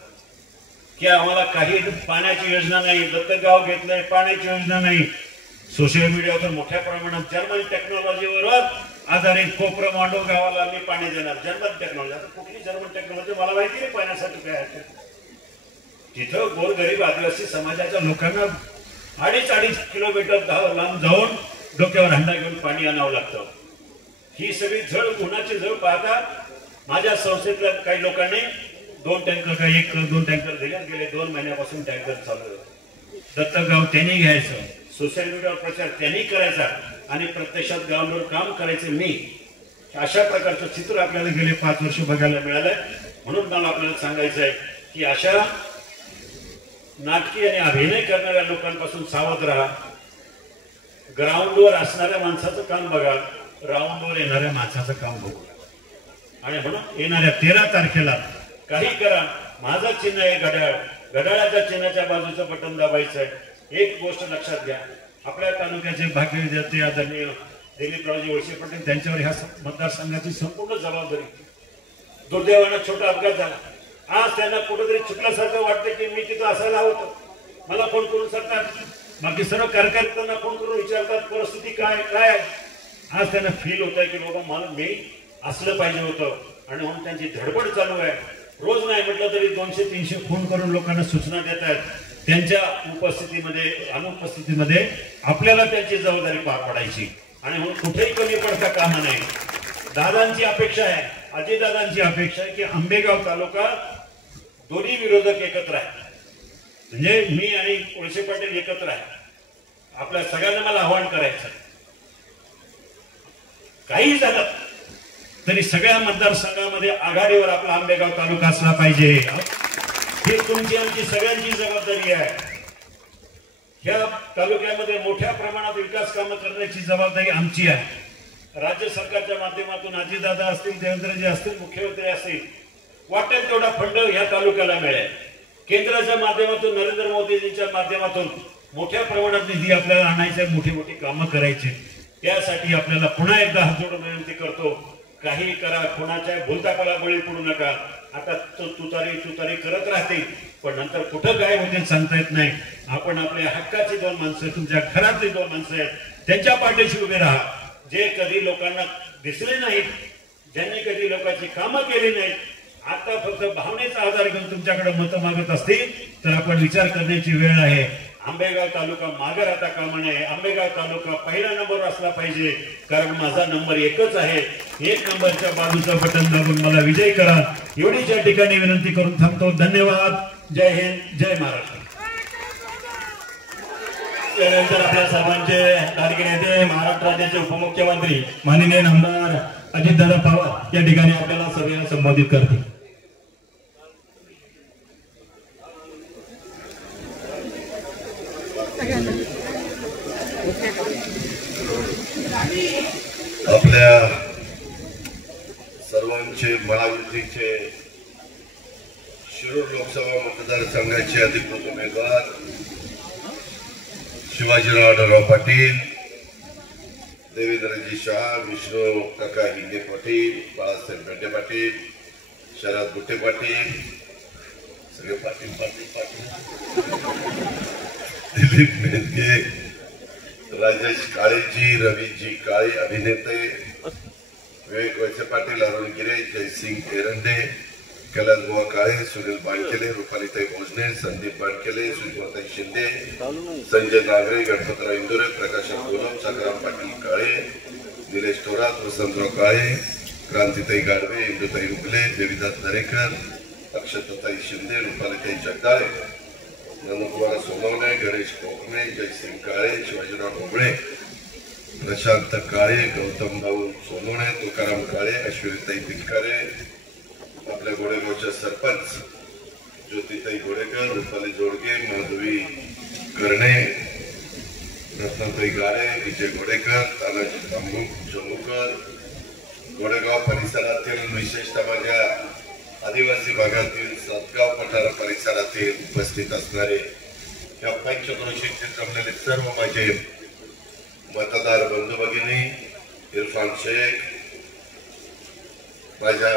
की आम्हाला काही पाण्याची योजना नाही, दत्तक गाव घेतलंय, पाण्याची योजना नाही. सोशल मीडियावर मोठ्या प्रमाणात जर्मन टेक्नॉलॉजीवर आधारित कोपर मांडव गावाला आम्ही पाणी देणार. जर्मन टेक्नॉलॉजी, आता कुठली जर्मन टेक्नॉलॉजी मला माहिती नाही पाण्यासाठी काय आहे. तिथं गोरगरीब आदिवासी समाजाच्या लोकांना 2.5 किलोमीटर लांब जाऊन डोक्यावर हंडा घेऊन पाणी आणावं लागतं. ही सगळी झळ, उन्हाची झळ पाहता माझ्या संस्थेतल्या काही लोकांनी 2 टँकर का 1-2 टँकर दिले. गेले 2 महिन्यापासून टँकर चालू आहे. दत्तक गाव त्यांनी घ्यायचं, सोशल मीडियावर प्रचार त्यांनी करायचा आणि प्रत्यक्षात गावावर काम करायचं मी. अशा प्रकारचं चित्र आपल्याला गेले 5 वर्ष बघायला मिळालंय. म्हणून मला आपल्याला सांगायचं आहे की अशा नाटकी आणि अभिनय करणाऱ्या लोकांपासून सावध राहा. ग्राउंडवर असणाऱ्या माणसाचं काम बघा, ग्राउंडवर येणाऱ्या माणसाचं काम बघू. आणि म्हणून येणाऱ्या 13 तारखेला काही करा. माझं चिन्ह आहे घड्याळ. घड्याळाच्या चिन्हाच्या बाजूचं बटन दाबायचं आहे. एक गोष्ट लक्षात घ्या, आपल्या तालुक्याचे भाग्य विद्यार्थी आदरणीय दिलीपरावजी वळसे पाटील, त्यांच्यावर ह्या मतदारसंघाची संपूर्ण जबाबदारी. दुर्दैवानं छोटा अपघात झाला. आज त्यांना कुठेतरी चुकल्यासारखं वाटतं की मी तिथं असायला होतं. मला फोन करून सांगतात, बाकी सर्व कार्यकर्त्यांना फोन करून विचारतात परिस्थिती काय काय. आज त्यांना फील होत आहे की बाबा मला मी असलं पाहिजे होतं. आणि म्हणून त्यांची धडपड चालू आहे. रोज नाही म्हटलं तरी 200-300 फोन करून लोकांना सूचना देत आहेत. त्यांच्या उपस्थितीमध्ये अनुपस्थितीमध्ये आपल्याला त्यांची जबाबदारी पार पडायची. आणि म्हणून कुठेही कमी पडता कामा नाही. दादांची अपेक्षा आहे, अजयदादांची अपेक्षा आहे की आंबेगाव तालुका दोन्ही विरोधक एकत्र आहे. म्हणजे मी आणि वळसे पाटील एकत्र आहे. आपल्या सगळ्यांना मला आव्हान करायचं, काही झालं तरी सगळ्या मतदारसंघामध्ये आघाडीवर आपला आंबेगाव तालुका असला पाहिजे. ही तुमची आमची सगळ्यांची जबाबदारी आहे. या तालुक्यामध्ये मोठ्या प्रमाणात विकास कामं करण्याची जबाबदारी आमची आहे. राज्य सरकारच्या माध्यमातून अजितदादा असतील, देवेंद्रजी असतील, मुख्यमंत्री असतील, वाटेल तेवढा फंड या तालुक्याला मिळेल. केंद्राच्या माध्यमातून, नरेंद्र मोदीजींच्या माध्यमातून मोठ्या प्रमाणात निधी आपल्याला आणायचे, मोठी मोठी कामं करायची. त्यासाठी आपल्याला पुन्हा एकदा हात जोडून विनंती करतो, काही करा, कोणाच्या भूलथापाला बळी पडू नका. आता तुतारी करत राहते, पण नंतर कुठं काय होते सांगता येत नाही. आपण आपल्या हक्काची 2 माणसं, तुमच्या घरातली 2 माणसं आहेत, त्यांच्या पाठीशी उभे राहा. जे कधी लोकांना दिसले नाहीत, ज्यांनी कधी लोकांची कामं केली नाहीत, आता फक्त भावनेचा आधार घेऊन तुमच्याकडे मतं मागत असतील तर आपण विचार करण्याची वेळ आहे. आंबेगाव तालुका मागे राहता कामा नये. आंबेगाव तालुका पहिला नंबर असला पाहिजे, कारण माझा नंबर 1च आहे. 1 नंबरच्या बाजूचं बटन दाबून मला विजयी करा, एवढीच या ठिकाणी विनंती करून थांबतो. धन्यवाद. जय हिंद, जय महाराष्ट्र. त्यानंतर आपल्या सर्वांचे लाडके नेते, महाराष्ट्र राज्याचे उपमुख्यमंत्री माननीय आमदार अजितदादा पवार या ठिकाणी आपल्याला सगळ्यांना संबोधित करतील. आपल्या सर्वांचे महायुतीचे शिरूर लोकसभा मतदारसंघाचे अधिकृत उमेदवार शिवाजीराव आढळराव पाटील, देवेंद्रजी शाह, विष्णू काका हिंगे पाटील, बाळासाहेब बेंडे पाटील, शरद बुट्टे पाटील, सगळे पाटील पाटील पाटील, दिलीप मेहते, राजेश काळेजी, रवीजी काळे अभिनेते, विवेक वैसे पाटील, अरुण गिरे, जयसिंग एरंडे, कैलास बुवा काळे, सुनील बाणकेले, रुपालीताई भोजने, संदीप बाणकेले, सुषमाताई शिंदे, संजय नागरे, गणपतराव इंदोरे, प्रकाश गोलम, संग्राम पाटील काळे, निलेश थोरात, वसंतराव काळे, क्रांतीताई गाडवे, इंदुताई उगले, देवीदास दरेकर, अक्षताताई शिंदे, रुपालीताई जगदाळे, नंदकुमार सोनवणे, गणेश कोकणे, जयसिंग काळे, शिवाजीराव ढोबळे, प्रशांत काळे, गौतम भाऊ सोनवणे, तुकाराम काळे, अश्विनीताई पिंकारे, आपल्या गोडेगावच्या सरपंच ज्योतिताई गोडेकर, रुपाली जोडगे, माधवी करणे, रत्नाताई गाडे, विजय गोडेकर, तानाजी जमुकर, गोडेगाव परिसरातील विशेषतः माझ्या आदिवासी भागातील सातगाव पठार परिसरातील उपस्थित असणारे या पंचक्रोशीचे जमलेले सर्व माझे मतदार बंधू भगिनी, इरफान शेख, माझ्या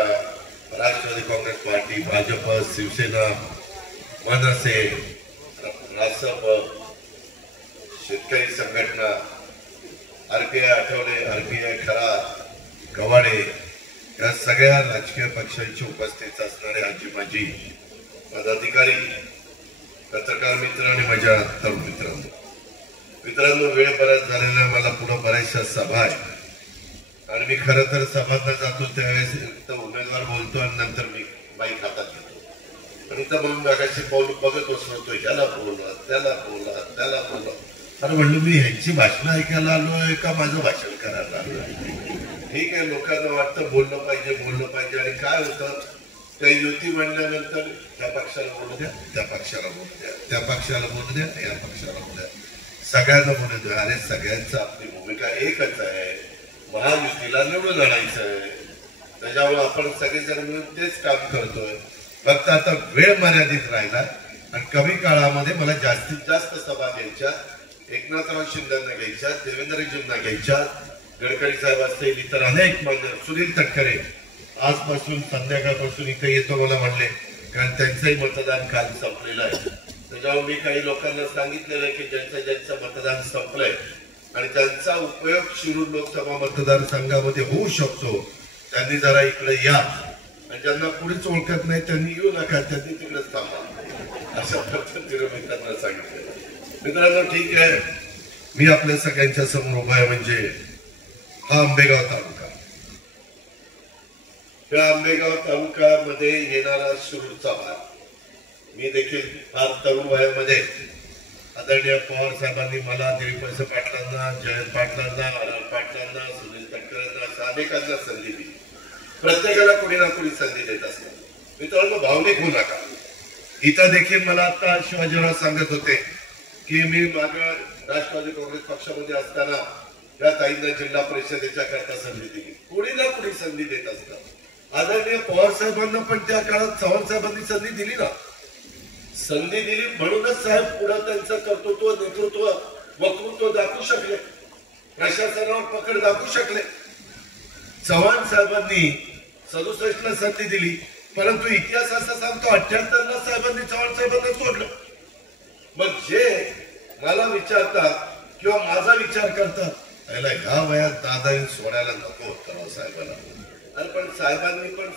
राष्ट्रवादी काँग्रेस पार्टी, भाजप, शिवसेना, मनसे, रासप, शेतकरी संघटना, आरपीआय आठवले, आरपीआय खरा, कवाडे या सगळ्या राजकीय पक्षांची उपस्थित असणारे आजी माजी पदाधिकारी, पत्रकार मित्र आणि माझ्या तरुण मित्रांनो, वेळ बराच झालेला, मला पुढे बऱ्याचशा सभा आहे आणि मी खरं तर सभांना जातो त्यावेळेस उमेदवार बोलतो आणि नंतर मी बाईक हातात घेतो आणि तर मग मागाशी पाऊल बघत बसतो, ह्याला बोलला, त्याला बोला, त्याला बोला. अरे म्हणलं मी ह्यांची भाषण ऐकायला आलोय का माझं भाषण करायला आलोय? ठीक आहे, लोकांना वाटतं बोललं पाहिजे आणि काय होतं, त्या युती म्हणल्यानंतर त्या पक्षाला बोलू द्या, त्या पक्षाला बोलू द्या, त्या पक्षाला बोलू द्या, या पक्षाला बोलू द्या, सगळ्यांना बोलू द्या. अरे सगळ्यांचं आपली भूमिका एकच आहे, महायुतीला निवडून आणायचं आहे. त्याच्यामुळे आपण सगळेजण मिळून तेच काम करतोय. फक्त आता वेळ मर्यादित राहिला आणि कमी काळामध्ये मला जास्तीत जास्त सभा घ्यायच्या, एकनाथराव शिंदेना घ्यायच्या, देवेंद्रजींना घ्यायच्या, गडकरी साहेब असतील, इतर अनेक मान्यवर, सुनील तटकरे आजपासून संध्याकाळपासून इथे येतो मला म्हणले, कारण त्यांचंही मतदान काल संपलेलं आहे. त्याच्यामुळे मी काही लोकांना सांगितलेलं आहे की ज्यांचं मतदान संपलंय आणि त्यांचा उपयोग शिरूर लोकसभा मतदारसंघामध्ये होऊ शकतो त्यांनी जरा इकडे या, आणि ज्यांना पुढेच ओळखत नाही त्यांनी येऊ नका, त्यांनी तिकडेच थांबा, अशा पद्धतीने मी त्यांना सांगितलं. मित्रांनो, ठीक आहे, मी आपल्या सगळ्यांच्या समोर उभा आहे. म्हणजे हा आंबेगाव तालुका, त्या आंबेगाव तालुक्यामध्ये येणारा शिरूरचा भाग, मी देखील फार तरुण वयामध्ये आदरणीय पवार साहेबांनी मला दिलीप वळसे पाटलांना, जयंत पाटलांना, आर पाटलांना, सुनील तटकरेंना अशा अनेकांना संधी दिली. प्रत्येकाला कोणी ना कोणी संधी देत असतात. मित्रांनो, भावनिक होऊ नका. इथं देखील मला आता शिवाजीराव सांगत होते की मी मागे राष्ट्रवादी काँग्रेस पक्षामध्ये असताना या ताईंना जिल्हा परिषदेच्या करता संधी दिली. कोणी ना कोणी संधी देत असतात. आदरणीय पवार साहेबांना पण त्या काळात चव्हाण साहेबांनी संधी दिली ना, संधी दिली म्हणूनच साहेब पुढे त्यांचं कर्तृत्व, नेतृत्व, वक्तृत्व दाखवू शकले, प्रशासनावर पकड दाखवू शकले. चव्हाण साहेबांनी 67 ला संधी दिली, परंतु इतिहास असा सांगतो 78 ला साहेबांनी चव्हाण साहेबांना सोडलं. मग जे मला विचारतात किंवा माझा विचार करतात, त्याला ह्या वयात दादांनी सोडायला नको होतं साहेबांना. अरे पण साहेबांनी पण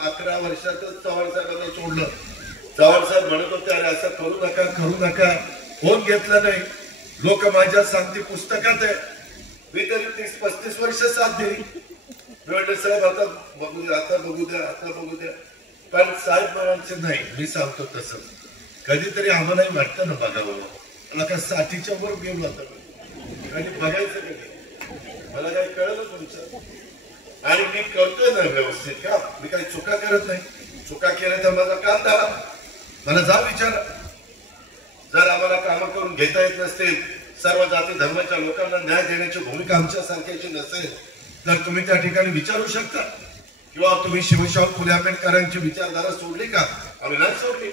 11 वर्षातच चव्हाण साहेबांना सोडलं. चव्हाण साहेब म्हणत होते, अरे असं करू नका, फोन घेतला नाही, लोक माझ्या सांगते पुस्तकात आहे. मी तरी 30-35 वर्ष साथ दिली. मी म्हटलं साहेब आता बघू द्या. पण साहेब म्हणायचे नाही, मी सांगतो तसं. कधीतरी आम्हालाही वाटतं ना बघावं, मला का साठीच्या वर गेलो आता आणि बघायचं कधी, मला काही कळलं तुमचं. आणि मी करतोय ना व्यवस्थित का, मी काही चुका करत नाही. चुका केल्या तर माझा काम दावा, मला जा विचारा. जर आम्हाला कामं करून घेता येत नसतील, सर्व जाती धर्माच्या लोकांना न्याय देण्याची भूमिका आमच्या सारख्याची नसेल, तर तुम्ही त्या ठिकाणी विचारू शकता. किंवा तुम्ही शिवशाहू फुले आंबेडकरांची विचारधारा सोडली का? आम्ही नाही सोडली,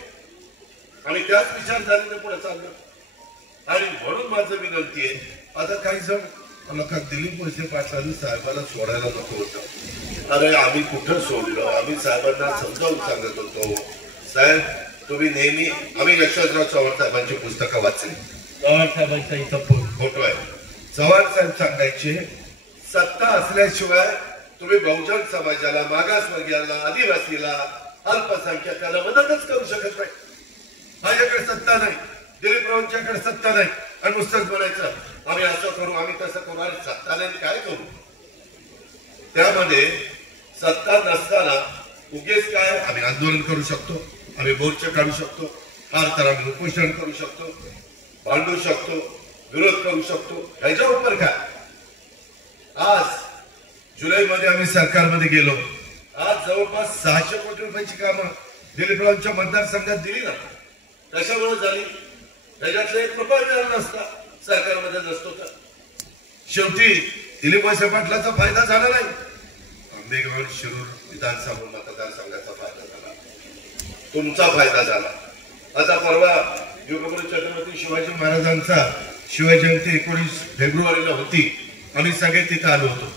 आणि त्याच विचारधारेने पुढे चाललो. आणि म्हणून माझं विनंती आहे, आता काही जण मला का दिलीप वळसे पाटलांनी साहेबांना सोडायला नको होतं. अरे आम्ही कुठं सोडलो, आम्ही साहेबांना समजावून सांगत होतो, साहेब तुम्ही नेहमी, आम्ही यशवंतराव चव्हाण साहेबांची पुस्तकं वाचली, चव्हाण साहेबांचा इथं फोटो आहे. चव्हाण साहेब सांगायचे, सत्ता असल्याशिवाय तुम्ही बहुजन समाजाला, मागासवर्गीयाला, आदिवासीला अल्पसंख्याकाला मदतच करू शकत नाही. माझ्याकडे सत्ता नाही, दिलीपरावांच्याकडे सत्ता नाही आणि नुसतंच बोलायचं आम्ही असं करू आम्ही तसं करू. आणि सत्ता नाही काय करू. त्यामध्ये सत्ता नसताना उगेच काय आम्ही आंदोलन करू शकतो, आम्ही मोर्चे काढू शकतो, फार तर आम्ही उपोषण करू शकतो, भांडू शकतो, विरोध करू शकतो. ह्याच्या उपर काय. आज जुलैमध्ये आम्ही सरकारमध्ये गेलो. आज जवळपास 600 कोटी रुपयाची कामं दिलीपरावांच्या मतदारसंघात दिली ना. कशामुळे झाली. त्याच्यातला 1 रुपया मिळाला नसता सरकारमध्ये नसतो तर. शेवटी दिलीप वळसे पाटलाचा फायदा झाला नाही, आंबेगाव शिरूर विधानसभा मतदारसंघाचा फायदा झाला, तुमचा फायदा झाला. आता परवा युगपुरुष छत्रपती शिवाजी महाराजांचा शिवजयंती 19 फेब्रुवारीला होती. आम्ही सगळे तिथे आलो होतो.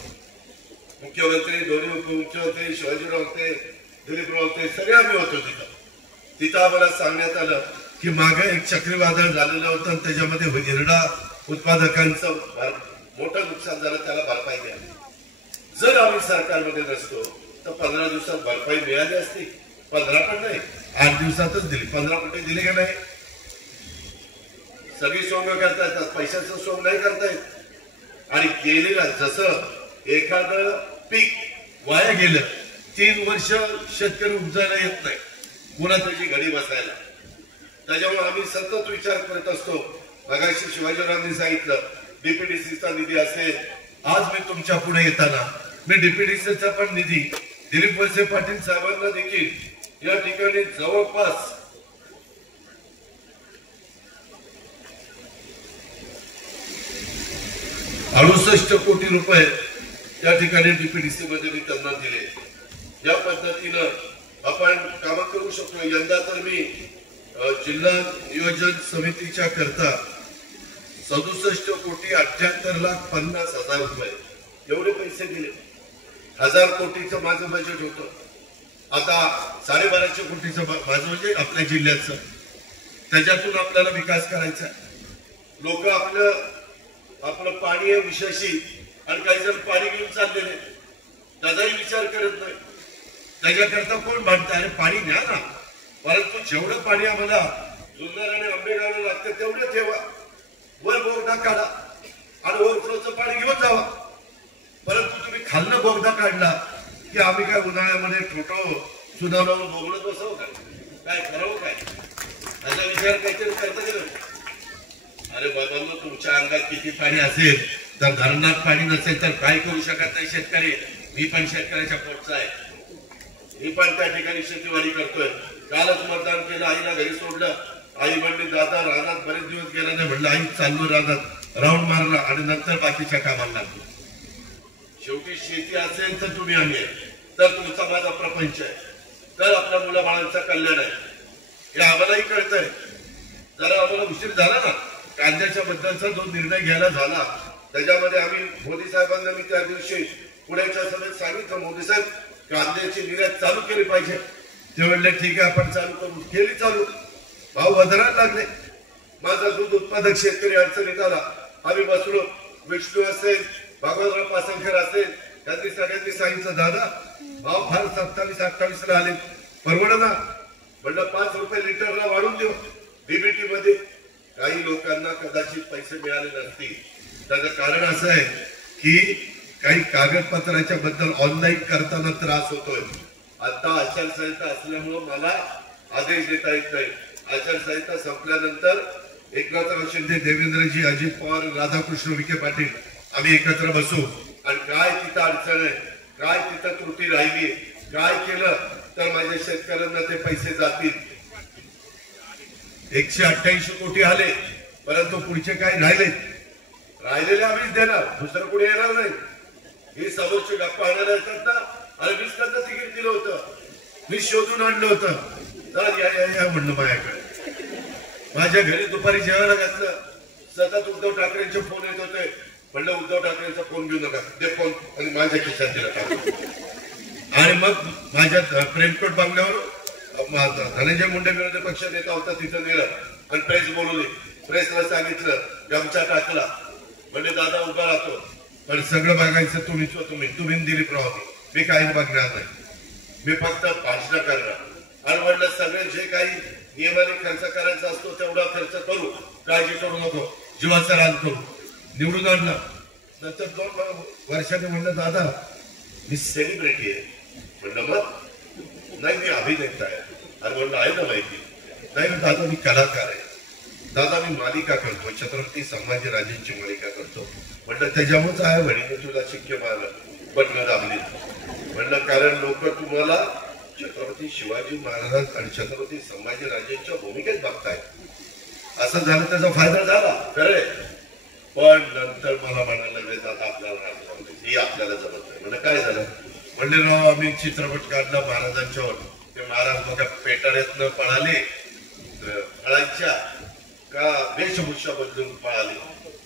मुख्यमंत्री, दोन्ही उपमुख्यमंत्री, शिवाजीराव होते, दिलीपराव होते, सगळे आम्ही होतो तिथं. तिथं आम्हाला सांगण्यात आलं की मागे एक चक्रीवादळ झालेलं होतं आणि त्याच्यामध्ये हिरडा उत्पादकांचं मोठं नुकसान झालं, त्याला भरपाई द्या. जर आम्ही सरकारमध्ये नसतो तर 15 दिवसात भरपाई मिळाली असती. 15 पण नाही, 8 दिवसातच दिली. 15 कोटी दिले का नाही. सगळी सोंग करता येतात, पैशाचं सोंग नाही करता येत. आणि गेलेला जसं एखादं पीक वाया गेलं, 3 वर्ष शेतकरी उपजायला येत नाही, पुन्हा त्याची घडी बसायला. त्याच्यामुळे आम्ही सतत विचार करत असतो. मगाशी शिवाजीरावांनी सांगितलं डीपीडीसीचा निधी असेल. आज मी तुमच्या पुढे येताना मी डीपीडीसीचा पण निधी दिलीप वळसे पाटील साहेबांना देखील या ठिकाणी जवळपास 68 कोटी रुपये या ठिकाणी डीपीडीसी मध्ये मी त्यांना दिले. या पद्धतीनं आपण काम करू शकतो. यंदा तर मी जिल्हा नियोजन समितीच्या करता 67 कोटी 78,50,000 रुपये एवढे पैसे दिले. 1000 कोटीचं माझं बजेट होतं. आता 1250 कोटीचं माझं म्हणजे आपल्या जिल्ह्याचं. त्याच्यातून आपल्याला विकास करायचा. लोक आपलं पाणी आहे विषयाशी आणि काही जण पाणी घेऊन चाललेले, त्याचाही विचार करत नाही. त्याच्याकरता कोण भांडतं. अरे पाणी न्या ना, परंतु जेवढं पाणी आम्हाला जुन्नर आणि आंबेगावला लागतं तेवढं ठेवा. वर बोगदा काढा आणि ओव्हरफ्लोचं पाणी घेऊन जावा. परंतु तुम्ही खाल्लं बोगदा काढला की आम्ही काय उन्हाळ्यामध्ये ठोठो सुनावून बोगडत बसावं काय करावं काय, याचा विचार काहीतरी करता गेलं. अरे बाबांनो, तुमच्या अंगात किती पाणी असेल तर धरणात पाणी नसेल तर काय करू शकत नाही शेतकरी. मी पण शेतकऱ्याच्या पोटचा आहे. मी पण त्या ठिकाणी शेतीवाडी करतोय. कालच मतदान केलं, आईला घरी सोडलं. आई म्हणली दादा रानात बरेच दिवस गेला नाही. म्हणलं आई चाललो रानात, राऊंड मारला आणि नंतर बाकीच्या कामाला लागलो. शेवटी शेती असेल तर तुम्ही आम्ही आहे, तर तुमचा माझा प्रपंच आहे, तर आपल्या मुलाबाळांचं कल्याण आहे. हे आम्हालाही कळतंय. जरा आम्हाला उशीर झाला ना, कांद्याच्या बद्दलचा जो निर्णय घ्यायला झाला त्याच्यामध्ये आम्ही मोदी साहेबांना मी त्या दिवशी पुण्याच्या सभेत सांगितलं, मोदी साहेब कांद्याची निर्यात चालू केली पाहिजे. ते म्हणले ठीक आहे आपण चालू करू. केली चालू. भाव वधारायला लागले. माझा दूध उत्पादक शेतकरी अडचणीत आला. आम्ही बसलो. विष्णू असेल, भगवानराव पासनकर असेल, त्यांनी सगळ्यांनी सांगितलं दादा भाव फार 27-28 ला आले, परवड ना. म्हणलं 5 रुपये लिटरला वाढून देऊ. बीबीटी मध्ये काही लोकांना कदाचित पैसे मिळाले नसतील. त्याचं कारण असं आहे की काही कागदपत्राच्या बद्दल ऑनलाईन करताना त्रास होतोय. आता आचारसंहिता असल्यामुळं मला आदेश देता येत नाही. आचारसंहिता संपल्यानंतर एकनाथराव शिंदे, देवेंद्रजी, अजित पवार, राधाकृष्ण विखे पाटील आम्ही एकत्र बसू आणि काय तिथं अडचण आहे, काय तिथं त्रुटी राहिली, काय केलं तर माझ्या शेतकऱ्यांना ते पैसे जातील. 188 कोटी आले, परंतु पुढचे काय राहिलेले आम्हीच देणार, दुसरं कुठे येणार नाही. ही समोरची गप्पा आणायला येतात ना. अरे मीच त्यांना तिकीट दिलं होतं, मी शोधून आणलं होतं. तर या म्हणलं माझ्याकडे. माझ्या घरी दुपारी जेवायला घातलं. सतत उद्धव ठाकरेंचे फोन येत होते. म्हणलं उद्धव ठाकरेंचा फोन घेऊ नका, ते फोन आणि माझ्या खिशात दिला टाकून. आणि मग माझ्या प्रेमकोट बंगल्यावर धनंजय मुंडे विरोधी पक्ष नेता होता, तिथं गेलं आणि प्रेस बोलवली. प्रेसला सांगितलं, गमछा टाकला. म्हणजे दादा उभा राहतो, पण सगळं बघायचं तुम्ही दिलीपराव, मी काही बघणार नाही. मी फक्त भाषण करणार. आणि म्हणलं सगळे जे काही नियमाने खर्च करायचा असतो तेवढा खर्च करू, काळजी करू नको, जीवाचं रान करू. निवडून आणलं. नंतर 2 वर्षांनी म्हणलं दादा मी सेलिब्रिटी आहे. म्हणलं मग नाही मी अभिनेता आहे. आणि म्हणलं आहे ना माहिती. नाही दादा मी कलाकार आहे. दादा मी मालिका करतो, छत्रपती संभाजीराजेंची मालिका करतो. म्हणलं त्याच्यामुळेच आहे वडील तुला शिक्के मारलं बटणं दाबली. म्हणलं कारण लोक तुम्हाला छत्रपती शिवाजी महाराज आणि छत्रपती संभाजीराजेंच्या भूमिकेत बघताय. असं झालं त्याचा फायदा झाला खरे. पण नंतर मला म्हणायला लागले दादा आपल्याला ही आपल्याला जमत नाही. म्हणजे काय झालं. म्हणले राव आम्ही चित्रपट काढला महाराजांच्यावर. ते महाराज बघा पेटाऱ्यातनं पळाले, पळायच्या का वेशभूषा बदलून पळाले.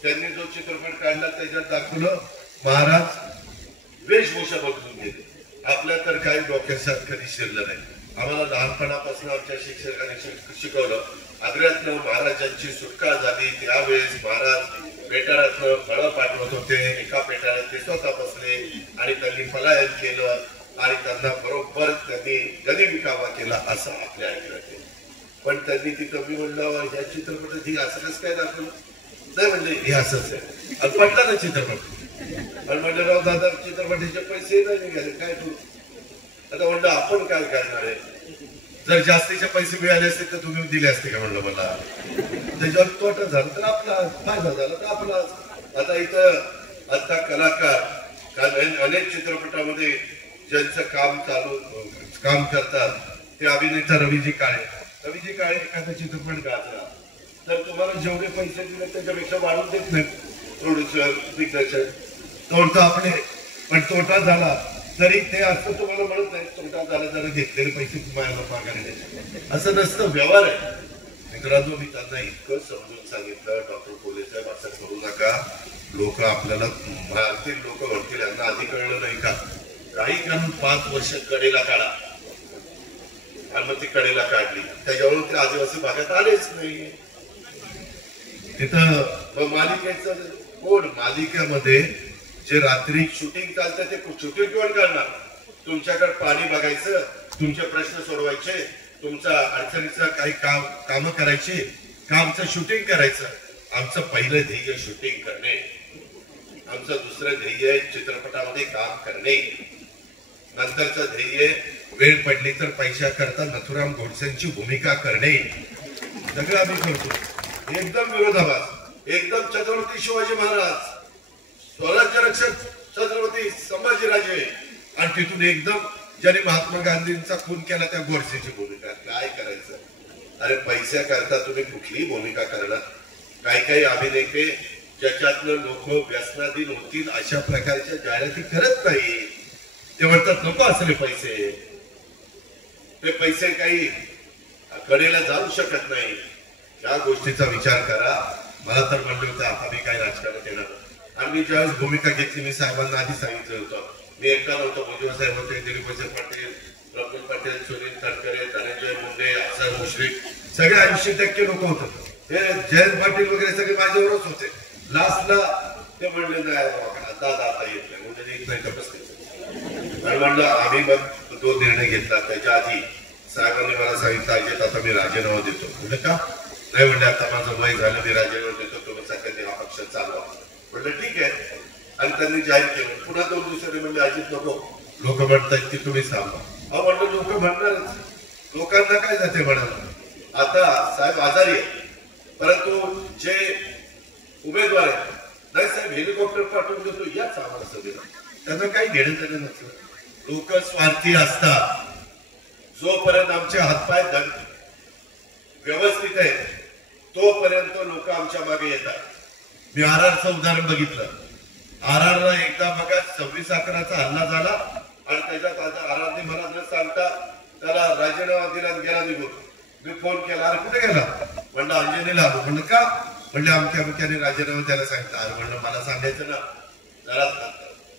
त्यांनी जो चित्रपट काढला त्याच्यात दाखवलं महाराज वेशभूषा बदलून गेले. आपल्या तर काही डोक्यात कधी शिरलं नाही. आम्हाला लहानपणापासून आमच्या शिक्षकांनी शिकवलं. आग्र्यातनं महाराजांची सुटका झाली त्यावेळेस महाराज पेटाऱ्यातनं फळं पाठवत होते. एका पेटाऱ्यात ते स्वतः बसले आणि त्यांनी पलायन केलं आणि त्यांना बरोबर त्यांनी गनिमी कामा केला असं आपल्या ऐकण्यात. पण त्यांनी तिथं मी म्हणलं या चित्रपटात ही असं कसं काय दाखवलं. नाही म्हणले हे असंच आहे. आणि पटला ना चित्रपट. आणि म्हणलं राव दादा चित्रपटाचे पैसे नाही निघाले काय करू. आता म्हणलं आपण काय करणार आहे. जर जास्तीचे पैसे मिळाले असते तर तुम्ही दिले असते का म्हणलं मला. त्याच्यावर तोटा झाला तर आपला, फायदा झाला तर आपला. आता इथं आता कलाकार अनेक चित्रपटामध्ये ज्यांचं काम करतात ते अभिनेता रवीजी काळे. रवीजी काळे एखादा चित्रपट गाजला तर तुम्हाला जेवढे पैसे दिले त्याच्यापेक्षा वाढून देत नाही प्रोड्युसर दिग्दर्शक. तोटा आपले. पण तोटा झाला तरी ते असं तुम्हाला म्हणत नाही तोटा झाला जरा घेतलेले पैसे तुम्हाला माघारी द्यायचे असं नसतं. व्यवहार आहे मित्रांनो. मी त्यांना इतकं समजून सांगितलं डॉक्टर कोल्हे साहेब असं करू नका. लोक आपल्याला भारतीय लोक म्हणतील यांना आधी कळलं नाही का. काही काढून 5 वर्ष कडेला काढा. आणि मग ती कडेला काढली त्याच्यावरून ते आदिवासी भागात आलेच नाही. तिथं मालिकेचं कोण मालिकेमध्ये जे रात्री शूटिंग चालतं ते शूटिंग कोण करणार. तुमच्याकडे पाणी बघायचं, तुमचे प्रश्न सोडवायचे, तुमच्या अडचणीचं काही काम करायची, कामचं शूटिंग करायचं. आमचं पहिलं ध्येय शूटिंग करणे. आमचं दुसरं ध्येय चित्रपटामध्ये काम करणे. नंतरचं ध्येय वेळ पडली तर पैशाकरता नथुराम गोडसेंची भूमिका करणे. सगळं आम्ही करतो. एकदम विरोधाभास. एकदम छत्रपती शिवाजी महाराज, स्वराज्य रक्षक छत्रपती संभाजीराजे आणि तिथून एकदम ज्याने महात्मा गांधींचा खून केला त्या गोडसेची भूमिका. काय करायचं. अरे पैशाकरता तुम्ही कुठलीही भूमिका करणार. काही अभिनेते ज्याच्यातनं लोक व्यसनाधीन होतील अशा प्रकारच्या जाहिराती करत नाही. ते म्हणतात नको असले पैसे. ते पैसे काही कडेला जाऊ शकत नाही. त्या गोष्टीचा विचार करा. मला तर म्हणलं होतं आता मी काय राजकारणात येणार. आणि मी ज्यावेळेस भूमिका घेतली मी साहेबांना आधी सांगितलं होतं. मी एकटा नव्हतो. भुजबळ साहेब होते, दिलीप पाटील, प्रफुल्ल पटेल, सुनील तटकरे, धनंजय मुंडे, अक्षर मुश्रीफ सगळे 80% लोक होते. हे जयंत पाटील वगैरे सगळे माझ्यावरच होते. लास्टला ते म्हणले नाही दादा आता येत नाही. म्हणजे येत नाही तर बसले. आणि म्हणलं आम्ही मग तो निर्णय घेतला. त्याच्या आधी साहेबांनी मला सांगितलं अजित आता मी राजीनामा देतो. म्हणजे का नाही. म्हणले आता माझं वय झालं मी राजीनामा देतो. तुम्ही सगळ्यांनी हा पक्ष चालवा. म्हणलं ठीक आहे. आणि त्यांनी जाहीर केलं. पुन्हा 2 दिवसांनी म्हणले अजित नको लोक म्हणतात की तुम्ही सांगा. हा म्हणलं लोक म्हणणारच. लोकांना काय जाते म्हणाला. आता साहेब आजारी आहे परंतु जे उमेदवार आहेत नाही साहेब हेलिकॉप्टर पाठवून देतो याच आम्हाला सगळं. त्यांना काही घेणं देणं नसलं. लोक स्वार्थी असतात. जोपर्यंत आमचे हातपाय व्यवस्थित आहे तोपर्यंत लोक आमच्या मागे येतात. मी आरआरचं उदाहरण बघितलं. आरआरला एकदा बघा 26/11चा हल्ला झाला आणि त्याच्यात आता आरआरने मला न सांगता त्याला राजीनामा दिला गेला निघून. मी फोन केला अरे कुठे गेला. म्हणलं अंजनीला आलो. म्हणलं का. म्हणले अमक्याने राजीनामा द्यायला सांगितलं. अरे म्हणलं मला सांगायचं ना. जरा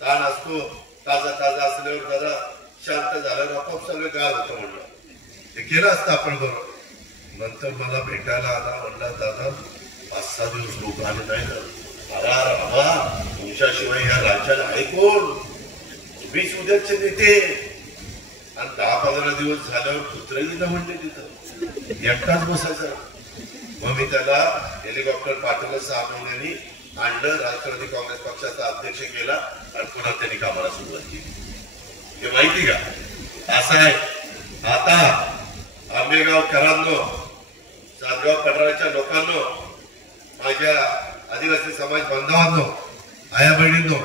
ताण असतो. ताजा असल्यावर जरा शांत झाल्यावर आपोआप सगळं गाळ होतं. म्हणलं ते केलं असतं आपण बरोबर. नंतर मला भेटायला आला. म्हणला दादा 5-6 दिवस लोक आले नाही ना. अरे बाबा तुमच्याशिवाय या राज्याला आहे कोण. तुम्हीच उद्याचे नेते. आणि 10-15 दिवस झाल्यावर कुत्रही न म्हणले तिथं एकटाच बसायचा. मग मी त्याला हेलिकॉप्टर पाठवलं, 6 महिन्यांनी आणलं, राष्ट्रवादी काँग्रेस पक्षाचा अध्यक्ष केला आणि पुन्हा त्यांनी कामाला सुरुवात केली. हे माहिती का असं आहे. आता आंबेगावकरांनो, सातगाव पठाराच्या लोकांनो, माझ्या आदिवासी समाज बांधवांनो, आया बहिणींनो,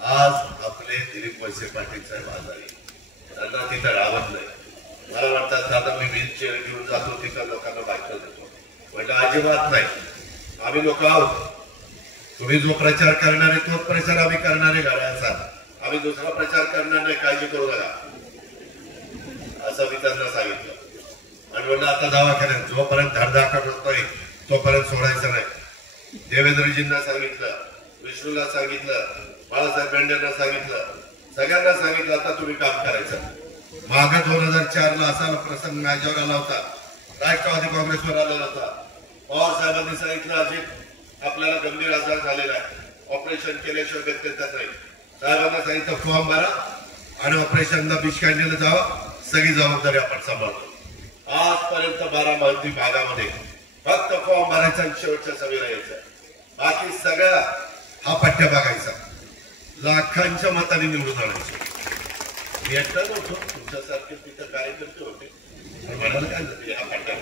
आज आपले दिलीप वळसे पाटील साहेब आजारी, त्यांना तिथं राहत नाही. मला वाटतं दादा मी व्हीलचेअर घेऊन जातो तिथं लोकांना बायका देतो, म्हणजे अजिबात नाही. आम्ही लोक आहोत, तुम्ही जो प्रचार करणार आहे तोच प्रचार आम्ही करणारे घराचा, आम्ही दुसरा प्रचार करणार नाही, काळजी करू नका असं मी त्यांना सांगितलं. आणि म्हणलं आता दवाखान्यात जोपर्यंत धडधाकट होत नाही तोपर्यंत सोडायचं नाही. देवेंद्रजींना सांगितलं, विष्णूला सांगितलं, बाळासाहेब बेंडेंना सांगितलं, सगळ्यांना सांगितलं आता तुम्ही काम करायचं. माग 2004ला असा प्रसंग माझ्यावर आला होता, राष्ट्रवादी काँग्रेसवर आलेला होता. पवार साहेबांनी सांगितलं अजित आपल्याला गंभीर आजार झालेला आहे, ऑपरेशन केल्याशिवाय गत्यंतर नाही. साहेबांना सांगितलं फॉर्म भरा आणि ऑपरेशनला बीज काढलेलं जावं, सगळी जबाबदारी आपण सांभाळतो. आजपर्यंत बारामती भागामध्ये फक्त फॉर्म भरायचा आणि शेवटच्या सभेला यायचं, बाकी सगळ्या हा पट्ट्या बघायचा, लाखांच्या मताने निवडून आणायचे. मी एकटा नव्हतो, तुमच्यासारखे तिथं कार्यकर्ते होते, म्हणाला काय जाते हा पट्ट्या.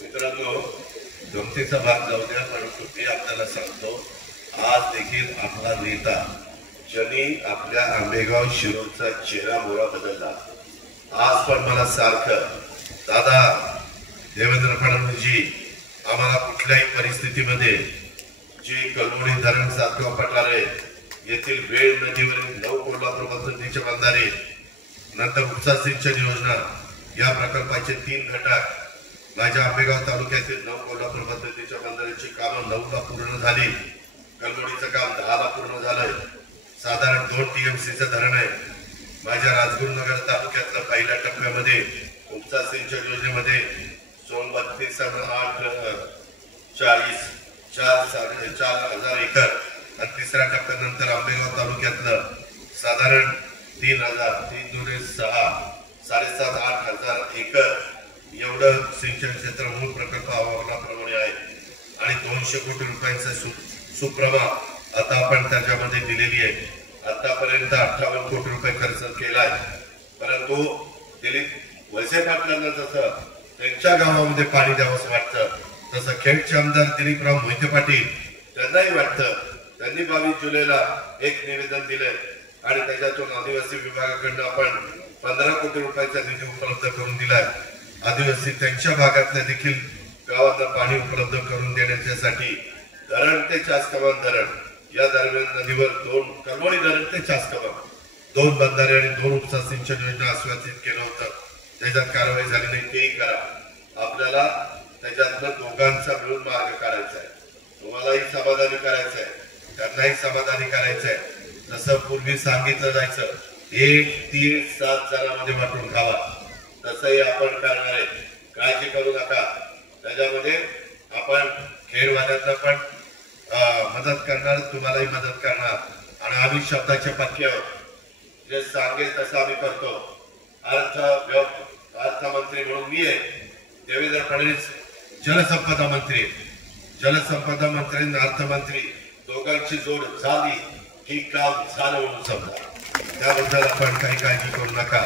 मित्रांनो, गमतीचा भाग जाऊ द्या, परंतु मी आपल्याला सांगतो, आज देखील आपला नेता ज्यांनी आपल्या आंबेगाव शिरूरचा चेहरा मोहरा बदलला, आज पण मला सारखं दादा देवेंद्र फडणवीसजी आम्हाला कुठल्याही परिस्थितीमध्ये जी कलमोडी धरण सातगाव पठारे येथील वेळ नदीवरील 9 कोल्हापूर बंदरीचे बंधारे, नंतर उपसा सिंचन योजना या प्रकल्पाचे 3 घटक, माझ्या आंबेगाव तालुक्यातील 9 कोल्हापूर बंदरीच्या बंधाऱ्याची कामं 9ला पूर्ण झाली, कलमोडीचं काम 10ला पूर्ण झालंय, साधारण 2 TMCचं धरण आहे. माझ्या राजगुरुनगर तालुक्यातल्या पहिल्या टप्प्यामध्ये उपसा सिंचन योजनेमध्ये 4,32,40,4,000 एकर आणि तिसऱ्या टप्प्यानंतर आंबेगाव तालुक्यातलं साधारण 3,000 एकर एवढं सिंचन क्षेत्र मूळ प्रकल्प आवाहनाप्रमाणे आहे. आणि 200 कोटी रुपयांचा सुप्रमा आता आपण त्याच्यामध्ये दिलेली आहे. आतापर्यंत 58 कोटी रुपये खर्च केलाय. परंतु दिलीप वळसे पाटलांना जसं त्यांच्या गावामध्ये पाणी द्यावंसं वाटतं, तसं खेडचे आमदार दिलीपराव मोहिते पाटील त्यांनाही वाटतं. त्यांनी 22 जुलैला एक निवेदन दिलंय आणि त्याच्यातून आदिवासी विभागाकडनं आपण 15 कोटी रुपयाचा निधी उपलब्ध करून दिलाय. आदिवासी त्यांच्या भागातल्या देखील गावांना पाणी उपलब्ध करून देण्यासाठी धरण ते चासकमान धरण या दरम्यान नदीवर 2 कलमोडी धरण ते चासकमान 2 बंधारे आणि 2 उपसा सिंचन योजना आश्वासित केलं होतं. त्याच्यात कारवाई झाली नाही, तेही करा. आपल्याला त्याच्यातनं दोघांचा मिळून मार्ग काढायचा आहे. तुम्हालाही समाधानी करायचं आहे, त्यांनाही समाधानी करायचं आहे. जसं पूर्वी सांगितलं जायचं 1, 3, 7 जणांमध्ये वाटून खावा, तसंही आपण करणार आहे. काळजी करू नका. त्याच्यामध्ये आपण खेडवाल्यांना पण मदत करणार, तुम्हालाही मदत करणार आणि आम्ही शब्दाच्या पक्क्यावर जे सांगेल तसं आम्ही करतो. अर्थमंत्री म्हणून मी आहे, देवेंद्र फडणवीस जलसंपदा मंत्री, जलसंपदा मंत्री आणि अर्थमंत्री दोघांची जोड झाली की काम झालं म्हणून समजा. त्याबद्दल आपण काही काळजी करू नका.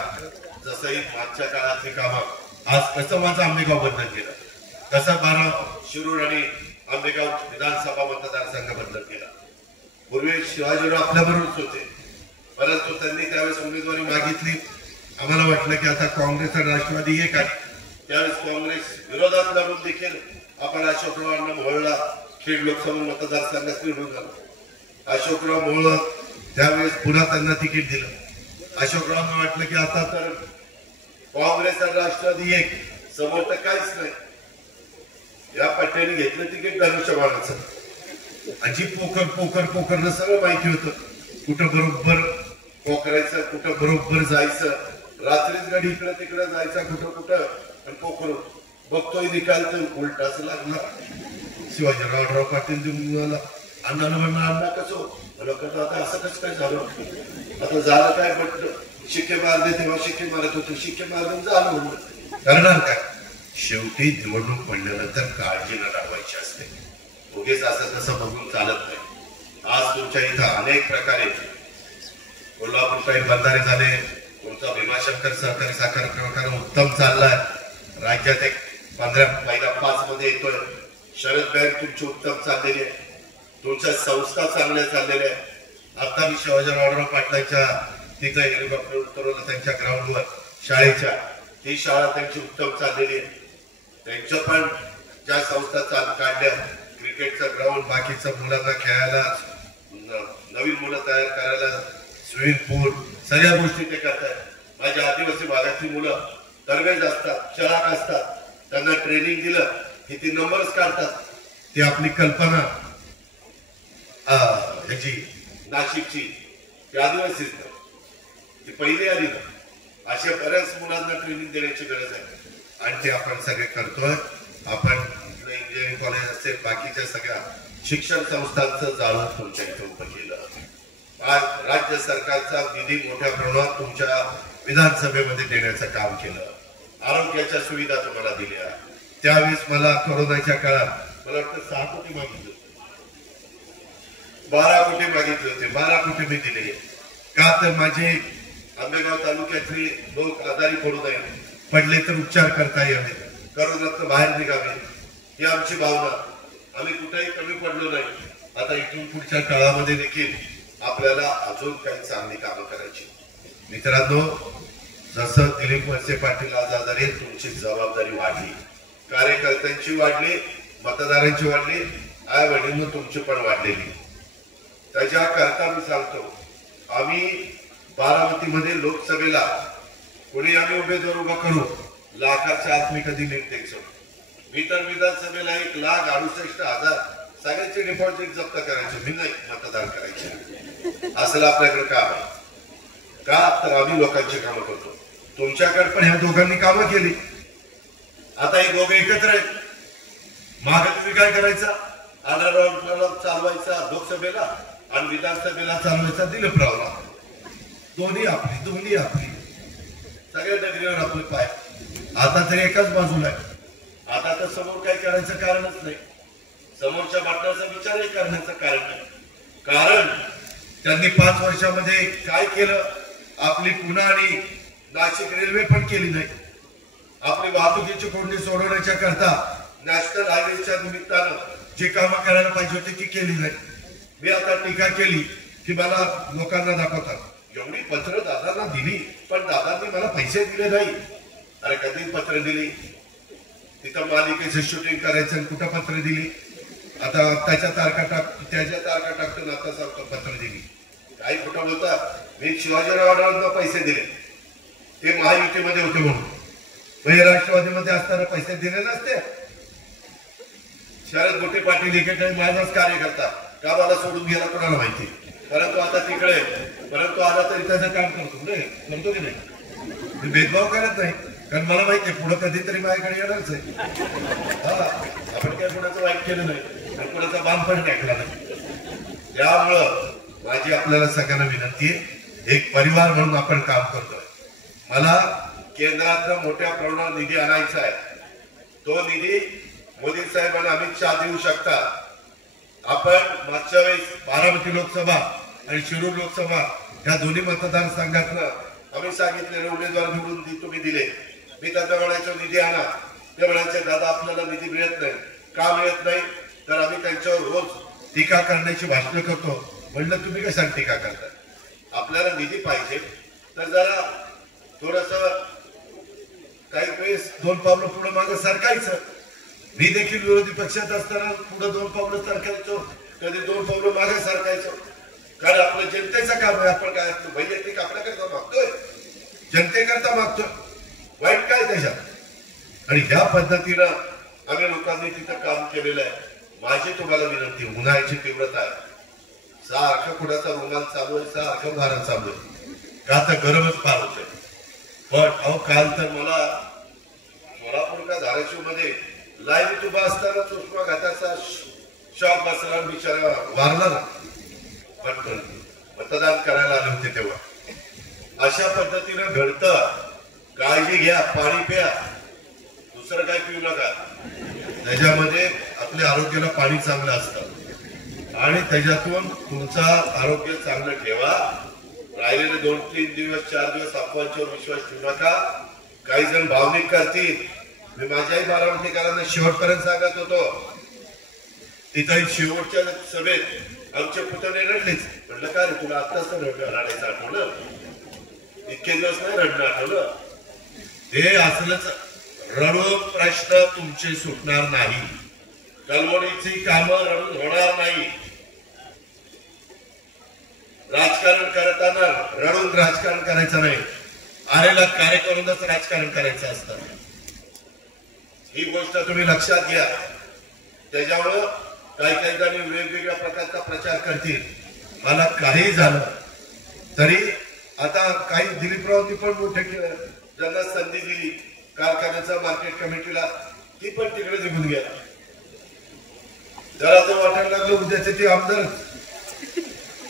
जसंही मागच्या काळातली कामं आज कसं माझं आंबेगाव बंद केलं, कसं 12 शिरूर आणि आंबेगाव विधानसभा मतदारसंघ बंद केला. पूर्वी शिवाजीराव आपल्या बरोबरच होते, परंतु त्यांनी त्यावेळेस उमेदवारी मागितली. आम्हाला वाटलं की आता काँग्रेस आणि राष्ट्रवादी एक आहे. त्यावेळेस काँग्रेस विरोधात लढून देखील आपण अशोकरावांना मोहोळला खेड लोकसभा मतदारसंघात निवडून आलो. अशोकराव मोहोळ त्यावेळेस पुन्हा त्यांना तिकीट दिलं. अशोकरावांना वाटलं की आता तर काँग्रेस आणि राष्ट्रवादी एक, समोर तर काहीच नाही. या पट्ट्याने घेतलं तिकीट धनुष्यबाणाचं. अजी पोकरनं सगळं माहिती होतं, कुठं बरोबर पोकरायचं, कुठं बरोबर जायचं. रात्रीच गाडी इकडं तिकडं जायचा, कुठं आणि पोकर बघतोय निकाल तर उलटा असं लागला. शिवाजीराव पाटील अण्णाला म्हणणं अण्णा कसं आता असं कसं काय झालं, आता झालं काय म्हटलं शिक्के मारले तेव्हा शिक्के मारत होते, शिक्के मारून झालं म्हणून करणार काय? शेवटी निवडणूक पडल्यानंतर काळजी न लावायची असते. उगीच असं तसं बघून चालत नाही. आज तुमच्या इथं अनेक प्रकारे कोल्हापूर साईड बंधारे झाले, तुमचा भीमाशंकर सहकारी साखर कारखाना उत्तम चाललाय. राज्यात एक 15 मध्ये येतोय. शरद बँक तुमची उत्तम चाललेली आहे. तुमच्या संस्था चांगल्या चाललेल्या आहे. आता मी शिवाजीराव पाटलांच्या तिथं हेलिकॉप्टर उतरवलं त्यांच्या ग्राउंडवर शाळेच्या, ती शाळा त्यांची उत्तम चाललेली आहे. त्यांच्या पण ज्या संस्था काढल्या, क्रिकेटचं ग्राउंड, बाकीच्या मुलांना खेळायला नवीन मुलं तयार करायला स्विमिंग पूल, सगळ्या गोष्टी ते करतात. माझ्या आदिवासी भागातली मुलं तरबेज असतात, चलाक असतात. त्यांना ट्रेनिंग दिलं की ती नंबर्स काढतात. ती आपली कल्पना ह्याची नाशिकची ती आदिवासीच ना, ती पहिली आली ना. अशा बऱ्याच मुलांना ट्रेनिंग देण्याची गरज आहे आणि ते आपण सगळे करतोय. आपण इंजिनिअरिंग कॉलेज असेल, बाकीच्या सगळ्या शिक्षण संस्थांचं जाळून तुमच्या इथे उभं केलं. आज राज्य सरकारचा निधी मोठ्या प्रमाणात तुमच्या विधानसभेमध्ये देण्याचं काम केलं. आरोग्याच्या सुविधा तुम्हाला दिल्या. त्यावेळेस मला कोरोनाच्या काळात मला वाटतं 6 कोटी मागितले, 12 कोटी मागितले होते. 12 कोटी मी दिले. का तर माझे आंबेगाव तालुक्यातले लोक आजारी पडू नये, पडले तर उपचार करता यावे, कोरोनात बाहेर निघावे, ही आमची भावना. आम्ही कुठेही कमी पडलो नाही. आता इथून पुढच्या काळामध्ये देखील आपल्याला अजून काही चांगली कामं करायची. मित्रांनो, जसं दिलीप वळसे पाटील आज आजारी, तुमची जबाबदारी वाढली, कार्यकर्त्यांची वाढली, मतदारांची वाढली, आई वडील तुमची पण वाढलेली. त्याच्याकरता मी सांगतो, आम्ही बारामतीमध्ये लोकसभेला कोणी आम्ही उमेदवार उभा करू, लाखाच्या आत मी कधी नीट द्यायचो. मी तर विधानसभेला 1,68,000 सगळ्यांचे डिपॉझिट जप्त करायचे, मी नाही मतदान करायचे. असलं आपल्याकडे काम आहे का? तर आम्ही लोकांची कामं करतो. तुमच्याकडे पण ह्या दोघांनी कामं केली. आता हे दोघं एकत्र आहेत. माग तुम्ही काय करायचा? आढळराव चालवायचा लोकसभेला आणि विधानसभेला चालवायचा दिलीपरावला. दोन्ही आपली सगळ्या डगरीवर आपले पाय. आता तरी एकाच बाजूला आहे. आता तर समोर काही करायचं कारणच नाही. समोरच्या वाटण्याचा विचारही करण्याचं कारण नाही. कारण त्यांनी 5 वर्षामध्ये काय केलं? आपली पुणे आणि नाशिक रेल्वे पण केली नाही. आपली वाहतुकीची कोंडी सोडवण्याच्या करता नॅशनल हायवेच्या निमित्तानं जी कामं करायला पाहिजे होती ती केली नाही. मी आता टीका केली की मला लोकांना दाखवतात, एवढी पत्र दादांना दिली पण दादांनी मला पैसे दिले नाही. अरे कधी पत्र दिली? तिथं मालिकेचं शूटिंग करायचं आणि कुठं पत्र दिली? आता त्याच्या तारखा टाकतो ना, आता सांगतो पत्र दिली. काही कुठं बोलतात? मी शिवाजीरावांना पैसे दिले, ते महायुतीमध्ये होते म्हणून. म्हणजे राष्ट्रवादीमध्ये असताना पैसे दिले नसते. शरद मोठे पाटील एकेकाळी माझाच कार्यकर्ता, का मला सोडून गेला कोणाला माहिती. परंतु आता तिकडे, परंतु आला तरी त्याचं काम करतो की नाही. मी भेदभाव करत नाही, कारण मला माहिती आहे पुढं कधीतरी माझ्याकडे येणारच आहे. हा, आपण काय कोणाचं वाईट केलं नाही, कोणाचा बांध पण टाकला नाही. त्यामुळं माझी आपल्याला सगळ्यांना विनंती आहे, एक परिवार म्हणून आपण काम करतोय. मला केंद्रातनं मोठ्या प्रमाणात निधी आणायचा आहे. तो निधी मोदी साहेबांना अमित शहा देऊ शकतात. आपण मागच्या वेळेस बारामती लोकसभा आणि शिरूर लोकसभा या दोन्ही मतदारसंघातनं आम्ही सांगितलेले उमेदवार निवडून तुम्ही दिले. मी त्यांना म्हणायचो निधी आणा. ते म्हणायचे दादा आपल्याला निधी मिळत नाही. का मिळत नाही? तर आम्ही त्यांच्यावर रोज टीका करण्याची भाषणं करतो. म्हणलं तुम्ही कशाला टीका करता? आपल्याला निधी पाहिजे तर जरा थोडस काही वेळेस 2 पावलं पुढे मागे सरकायचं. मी देखील विरोधी पक्षात असताना पुढे 2 पावलं सरकायचो, कधी 2 पावलं मागे सरकायचो. कारण आपलं जनतेचं काम आहे. आपण काय वैयक्तिक आपल्याकरता मागतोय, जनतेकरता मागतोय. वाईट काय त्याच्यात? आणि ह्या पद्धतीनं आम्ही लोकांनी तिथं काम केलेलं आहे. माझी तुम्हाला विनंती, उन्हाळ्याची तीव्रता आहे, सारखं कुणाचा रुमाल चालू आहे, सारखं वारा चालू आहे, का तर गरमच फार होतंय. पण अहो काल तर मला सोलापूर का धाराशिव मध्ये लाईव्ह उभा असताना उष्माघाताचा शॉक बसला, बिचारा वारला ना. पण मतदान करायला आले होते तेव्हा. अशा पद्धतीनं घडतं. काळजी घ्या, पाणी प्या, दुसरं काय पिऊ नका. त्याच्यामध्ये आपल्या आरोग्याला पाणी चांगलं असतं आणि त्याच्यातून तुमचं आरोग्य चांगलं ठेवा. राहिलेले 2-3 दिवस 4 दिवस अफवांच्यावर विश्वास ठेवू नका. काही जण भावनिक करतील. मी माझ्याही बारामतीकरांना शेवटपर्यंत सांगत होतो. तिथं शेवटच्या सभेत आमच्या पुतणे रडलेच. म्हटलं काय रे तुला आत्ताच रडायचं आठवलं? इतके दिवस नाही रडणं आठवलं? हे असलंच रडून प्रश्न तुमचे सुटणार नाही. कलमडीची कामं रडून होणार नाही. राजकारण करताना रडून राजकारण करायचं नाही. आलेला कार्यकरूनच राजकारण करायचं असतं. ही गोष्ट तुम्ही लक्षात घ्या. त्याच्यामुळं काही जणी वेगवेगळ्या प्रकारचा प्रचार करतील. मला काही झालं तरी आता काही दिलीपरावांनी पण मोठे ज्यांना संधी दिली कारखान्याचा मार्केट कमिटीला, ती पण तिकडे निघून गेला. जरा तर वाटायला लागलं उद्याचे ते आमदार.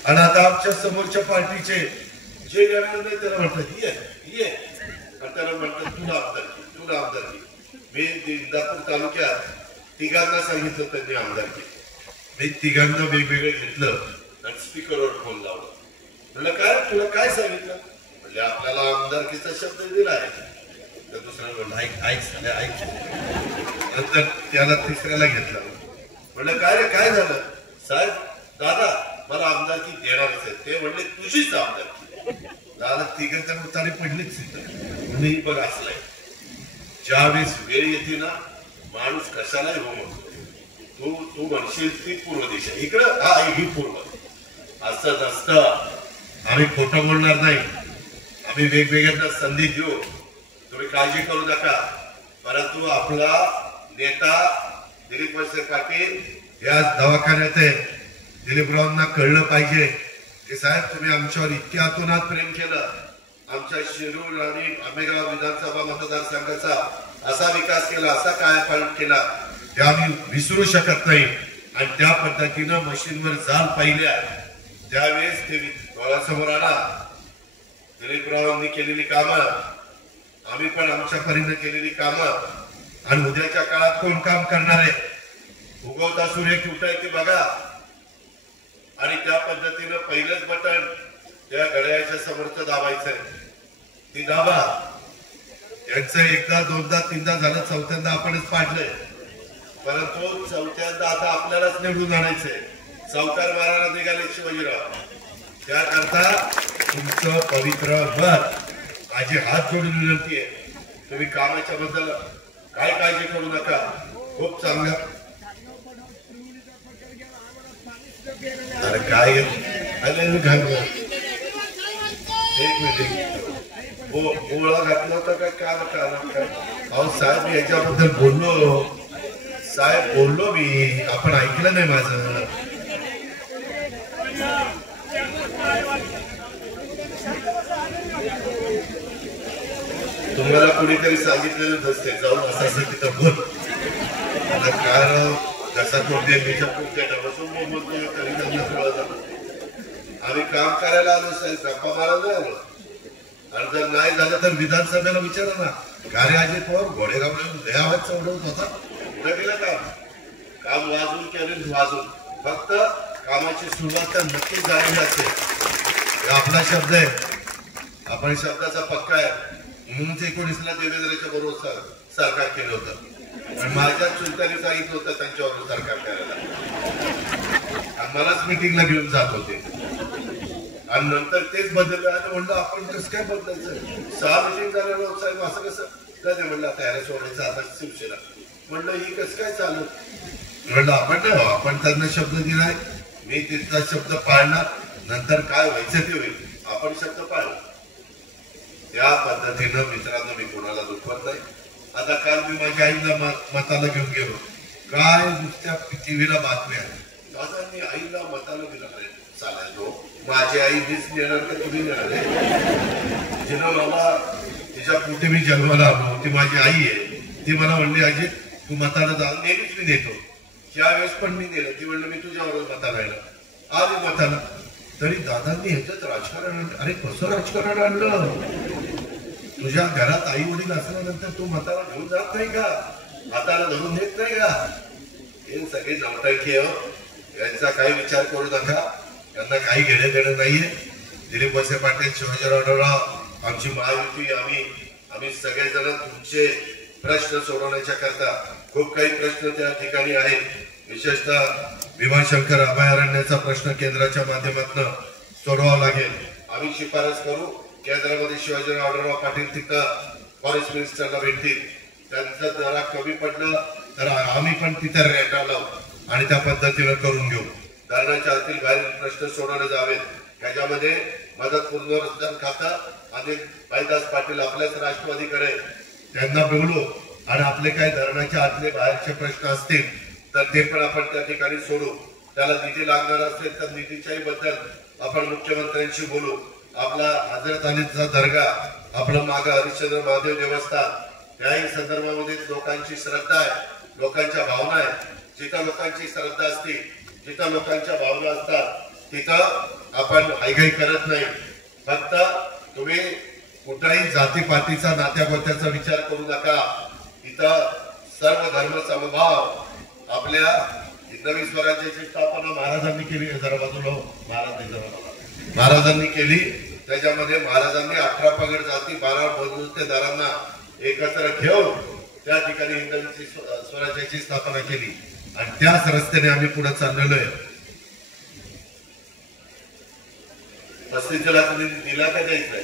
आणि आता आमच्या समोरच्या पार्टीचे जे येणार नाही त्याला म्हणतात ये आणि त्याला म्हणतात तुला आमदारकी. मी इंदापूर तालुक्यात तिघांना सांगितलं त्यांनी आमदारकी. मी तिघांना वेगवेगळे घेतलं आणि स्पीकरवर फोन लावला. म्हणलं काय तुला काय सांगितलं? म्हणजे आपल्याला आमदारकीचा शब्द दिला आहे. तर दुसऱ्याला म्हणलं ऐक. नंतर त्याला तिसऱ्याला घेतलं. म्हणलं काय रे काय झालं? साहेब दादा मला आमदारकी देणारच आहे. ते म्हणले तुझीच आमदारकी. दादा तिघांच्या उतारी पडलीच. मी बघ असलाय ज्यावेळेस वेळ येते ना माणूस कशालाही हो म्हणतो. तू म्हणशील ती पूर्व दिशा इकडं हा ही पूर्व. असं नसतं. आम्ही खोटं बोलणार नाही. आम्ही वेगवेगळ्यांना संधी देऊ. तुम्ही काळजी करू नका. परंतु आपला नेता दिलीप वळसे पाटील या दवाखान्यात आहे. दिलीपरावांना कळलं पाहिजे की साहेब तुम्ही आमच्यावर इतक्या अतोनात प्रेम केलं. आमच्या शिरूर आणि आंबेगाव विधानसभा मतदारसंघाचा असा विकास केला, असा कायापालट केला ते आम्ही विसरू शकत नाही. आणि त्या पद्धतीनं मशीनवर जाल पाहिल्या त्यावेळेस ते डोळ्यासमोर आला. दिलीपरावांनी केलेली कामं, आम्ही पण आमच्या परीने केलेली कामं आणि उद्याच्या काळात कोण काम करणार आहे? उगवता सूर्य कुठे ते बघा. आणि त्या पद्धतीनं पहिलंच बटन त्या घड्याळाच्या समोरचं दाबायचंय. ती दाबा. यांचं एकदा दोनदा तीनदा झालं, चौथ्यांदा आपणच पाडलंय. परंतु चौथ्यांदा आता आपल्यालाच निवडून आणायचंय. सावकार मारायला निघाले शिवाजीराव. त्याकरता तुमचं पवित्र घर माझी हात जोडून विनंती आहे. तुम्ही कामाच्या बद्दल काय काळजी करू नका. खूप चांगलं. अरे काय एक मिनिट गोळा घातला होता काय अहो साहेब याच्याबद्दल बोललो. साहेब बोललो मी. आपण ऐकलं नाही माझं. तुम्हाला कोणीतरी सांगितलेलं नसते जाऊन असं तिथं बोल. कारण जसा तो आम्ही काम करायला आलो साहेब, गप्पा मारायला आलो. आणि जर नाही झालं तर विधानसभेला विचारा ना. गारे अजित पवार घोडेगाव आवाज चढवत होता. गेलं काम वाजून केलं वाजून. फक्त कामाची सुरुवात तर नक्कीच झालेली असते. आपला शब्द आहे. आपण शब्दाचा पक्का आहे. म्हणून 19ला देवेंद्रच्या बरोबर सरकार केलं होतं. आणि माझ्या चुलत्याने सांगितलं होतं त्यांच्यावर सरकार करायला. आणि मलाच मिटिंगला घेऊन जात होते. आणि नंतर तेच बदललं. आणि म्हणलं आपण कसं काय बदलायचं? 6 मिटिंग झाल्यावर साहेब असं कसं नाही म्हणलं आता याला सोडायचं आता शिवसेना. म्हणलं ही कसं काय चालू? म्हणलं आपण त्यांना शब्द दिलाय. मी तिथला शब्द पाळणार. नंतर काय व्हायचं ते होईल. आपण शब्द पाळला. त्या पद्धतीनं मित्रांनो मी कोणाला दुखवत नाही. आता काल मी माझ्या आईला मताला घेऊन गेलो. काय नुसत्या टीव्हीला बातम्या. दादा मी आईला मताला गेला चालायचो. माझी आई मीच नेणार का तुम्ही नेणार? जिनं मला तिच्या कुठे मी जन्माला आलो ती माझी आई आहे. ती मला म्हणली आजी तू मताला जा. नेहमीच मी नेतो. ज्या वेळेस पण मी नेलं ती म्हणलं मी तुझ्यावरच मताला येणार. आली मताला. तरी दादांनी ह्याच्यात राजकारण आणलं. अरे कसं राजकारण आणलं? तुझ्या घरात आई वडील असल्यानंतर तू मताला घेऊन जात नाही का? हाताला धरून देत नाही का? हे सगळे नवटंकी यांचा काही विचार करू नका. त्यांना काही घेणं देणं नाहीये. दिलीप वळसे पाटील, शिवाजीराव आढळराव, आमची महायुती, आम्ही सगळेजण तुमचे प्रश्न सोडवण्याच्या करता खूप काही प्रश्न त्या ठिकाणी आहेत. विशेषतः भीमाशंकर अभयारण्याचा प्रश्न केंद्राच्या माध्यमातून सोडवावा लागेल. आम्ही शिफारस करू केंद्रामध्ये शिवाजीराव आढळराव पाटील तिथं फॉरेस्ट मिनिस्टरला भेटतील. त्यांचं जरा कमी पडलं तर आम्ही पण तिथं रेटा लावू आणि त्या पद्धतीनं करून घेऊ. धरणाच्या आतील बाहेर प्रश्न सोडवले जावेत. त्याच्यामध्ये मदत पुनर्वसन खातं आणि भाईदास पाटील आपल्याच राष्ट्रवादीकडे, त्यांना बोलू आणि आपले काही धरणाच्या आतले बाहेरचे प्रश्न असतील तर ते पण आपण त्या ठिकाणी सोडू. त्याला निधी लागणार असेल तर निधीच्याही बद्दल आपण मुख्यमंत्र्यांशी बोलू. आपला हजरत अलीचा दर्गा, आपलं मागं हरिश्चंद्र महादेव देवस्थान, त्याही संदर्भामध्ये लोकांची श्रद्धा आहे, लोकांच्या भावना आहेत. जिथं लोकांची श्रद्धा असते, जिथं लोकांच्या भावना असतात तिथं आपण हायगाई करत नाही. फक्त तुम्ही कुठलाही जातीपातीचा नात्यागोत्याचा विचार करू नका. इथं सर्व धर्म समभाव आपल्या नवीन स्वराज्याची स्थापना महाराजांनी केली. जरा बाजूला महाराजांनी केली. त्याच्यामध्ये महाराजांनी 18 पगड जाती 12 बलुतेदारांना एकत्र घेऊन त्या ठिकाणी हिंदवी स्वराज्याची स्थापना केली आणि त्याच रस्त्याने आम्ही पुढे चाललेलो आहे. 35 लाख दिला का द्यायचा?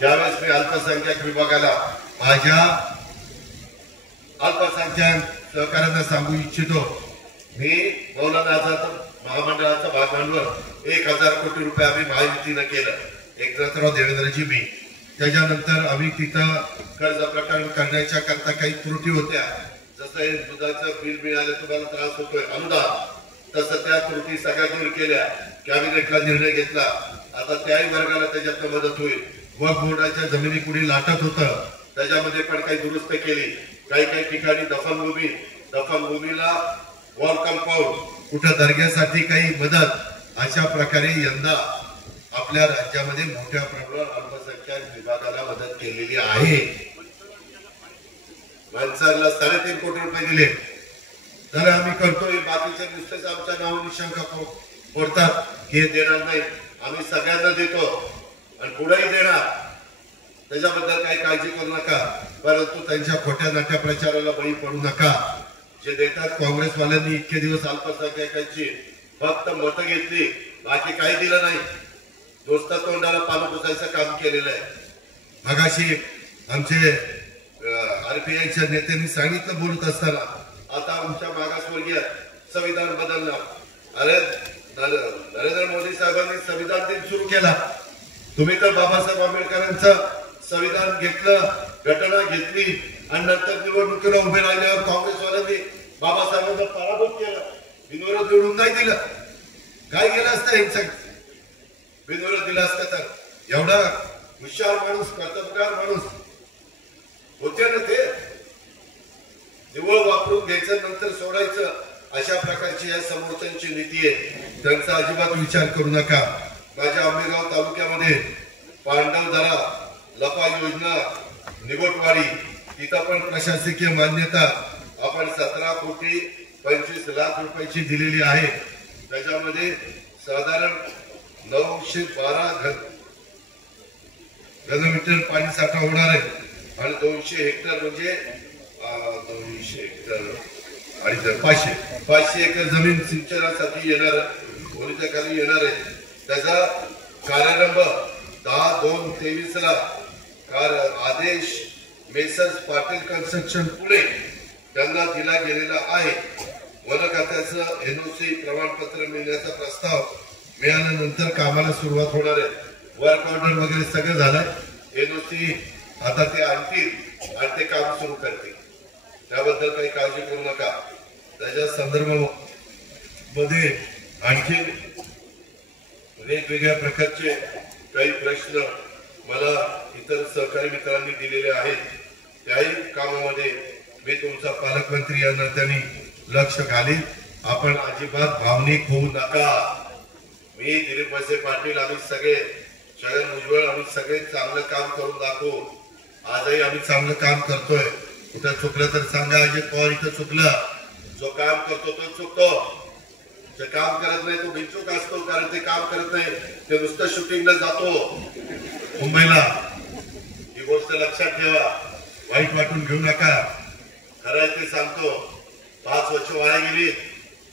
त्यावेळेस मी अल्पसंख्याक विभागाला माझ्या अल्पसंख्याक सहकार्यांना सांगू इच्छितो, मी मौलाना आझाद महामंडळाचं भागभांडवल 1000 कोटी रुपये आम्ही महायुतीनं केलं. एकनाथराव देवेंद्रजी मी. त्याच्यानंतर आम्ही तिथं कर्ज प्रकरण करण्याच्या करता काही त्रुटी होत्या. जसं दुधाचं बिल मिळालं तुम्हाला त्रास होतोय अनुदान, तसं त्या त्रुटी सगळ्या दूर केल्या. कॅबिनेटला निर्णय घेतला. आता त्याही वर्गाला त्याच्यात मदत होईल. वक्फ बोर्डाच्या जमिनी कुणी लाटत होतं त्याच्यामध्ये पण काही दुरुस्त केली. काही ठिकाणी दफनभूमीला वॉल कंपाऊंड, कुठं दर्ग्यासाठी काही मदत, अशा प्रकारे यंदा आपल्या राज्यामध्ये मोठ्या प्रमाणावर अल्पसंख्याक विभागाला मदत केलेली आहे. माणसाला 3.5 कोटी रुपये दिले तर आम्ही करतोय. बाकीचे नुसतेच आमच्या नाव निशंक फोडतात हे देणार नाही. आम्ही सगळ्यांना देतो आणि पुढेही देणार. त्याच्याबद्दल काही काळजी करू नका. परंतु त्यांच्या खोट्या नाट्या प्रचाराला बळी पडू नका. जे देतात काँग्रेसवाल्यांनी इतके दिवस अल्पसंख्याकांची फक्त मतं घेतली, बाकी काही दिलं नाही. दोस्ता तोंडाला पानं पुसायचं काम केलेलं आहे. मगाशी आमचे आरपीआयच्या नेत्यांनी सांगितलं बोलत असताना, आता आमच्या मागासवर्गीय संविधान बदलणार. अरे नरेंद्र मोदी साहेबांनी संविधान दिन सुरू केला. तुम्ही तर बाबासाहेब आंबेडकरांचं संविधान घेतलं, घटना घेतली आणि नंतर निवडणुकीला उभे राहिल्यावर काँग्रेसवाल्यांनी बाबासाहेबांना पराभूत केलं. बिनविरोध निवडून नाही दिलं. काय केलं असतं हिंसक? बिनविरोध दिलं असतं तर एवढा हुशार माणूस, कर्तबगार माणूस होते ना ते. निवळ वापरून घ्यायचं नंतर सोडायचं, अशा प्रकारची या समोरच्यांची नीती आहे. त्यांचा अजिबात विचार करू नका. माझ्या आंबेगाव तालुक्यामध्ये पांडवदरा लपा योजना, निगोटवाडी, तिथं पण प्रशासकीय मान्यता आपण 17 कोटी 25 लाख रुपयाची दिलेली आहे. त्याच्यामध्ये साधारण 912 घनमीटर पाणी साठा होणार आहे आणि 200 हेक्टर म्हणजे 200 हेक्टर आणि 500 एकर जमीन सिंचनासाठी येणार, होळीच्या खाली येणार आहे. त्याचा कार्यारंभ 10/2/23 ला आदेश मेसर्स पाटील कन्स्ट्रक्शन पुणे त्यांना दिला गेलेला आहे. वन खात्याचं एनओसी प्रमाणपत्र मिळण्याचा प्रस्ताव मिळाल्यानंतर कामाला सुरुवात होणार आहे. वर्क ऑर्डर वगैरे सगळं झालंय. एनओसी आता ते आणतील आणि ते काम सुरू करतील. त्याबद्दल काही काळजी करू नका. त्याच्या संदर्भामध्ये आणखी वेगवेगळ्या प्रकारचे काही प्रश्न मला इतर सहकारी मित्रांनी दिलेले आहेत. त्याही कामामध्ये मी तुमचा पालकमंत्री या नात्याने लक्ष घालीन. आपण अजिबात भावनिक होऊ नका. मी दिलीप वळसे पाटील आम्ही सगळे छगन भुजबळ आम्ही सगळे चांगलं काम करून दाखवू. आजही आम्ही चांगलं काम करतोय. कुठं चुकलं तर सांगा. अजित पवार इथं चुकलं. जो काम करतो तो चुकतो. जे काम करत नाही तो बिनचूक असतो. कारण ते काम करत नाही ते नुसतं शूटिंगला जातो मुंबईला. ही गोष्ट लक्षात ठेवा. वाईट वाटून घेऊ नका. खरं ते सांगतो. 5 वर्ष वाया गेली.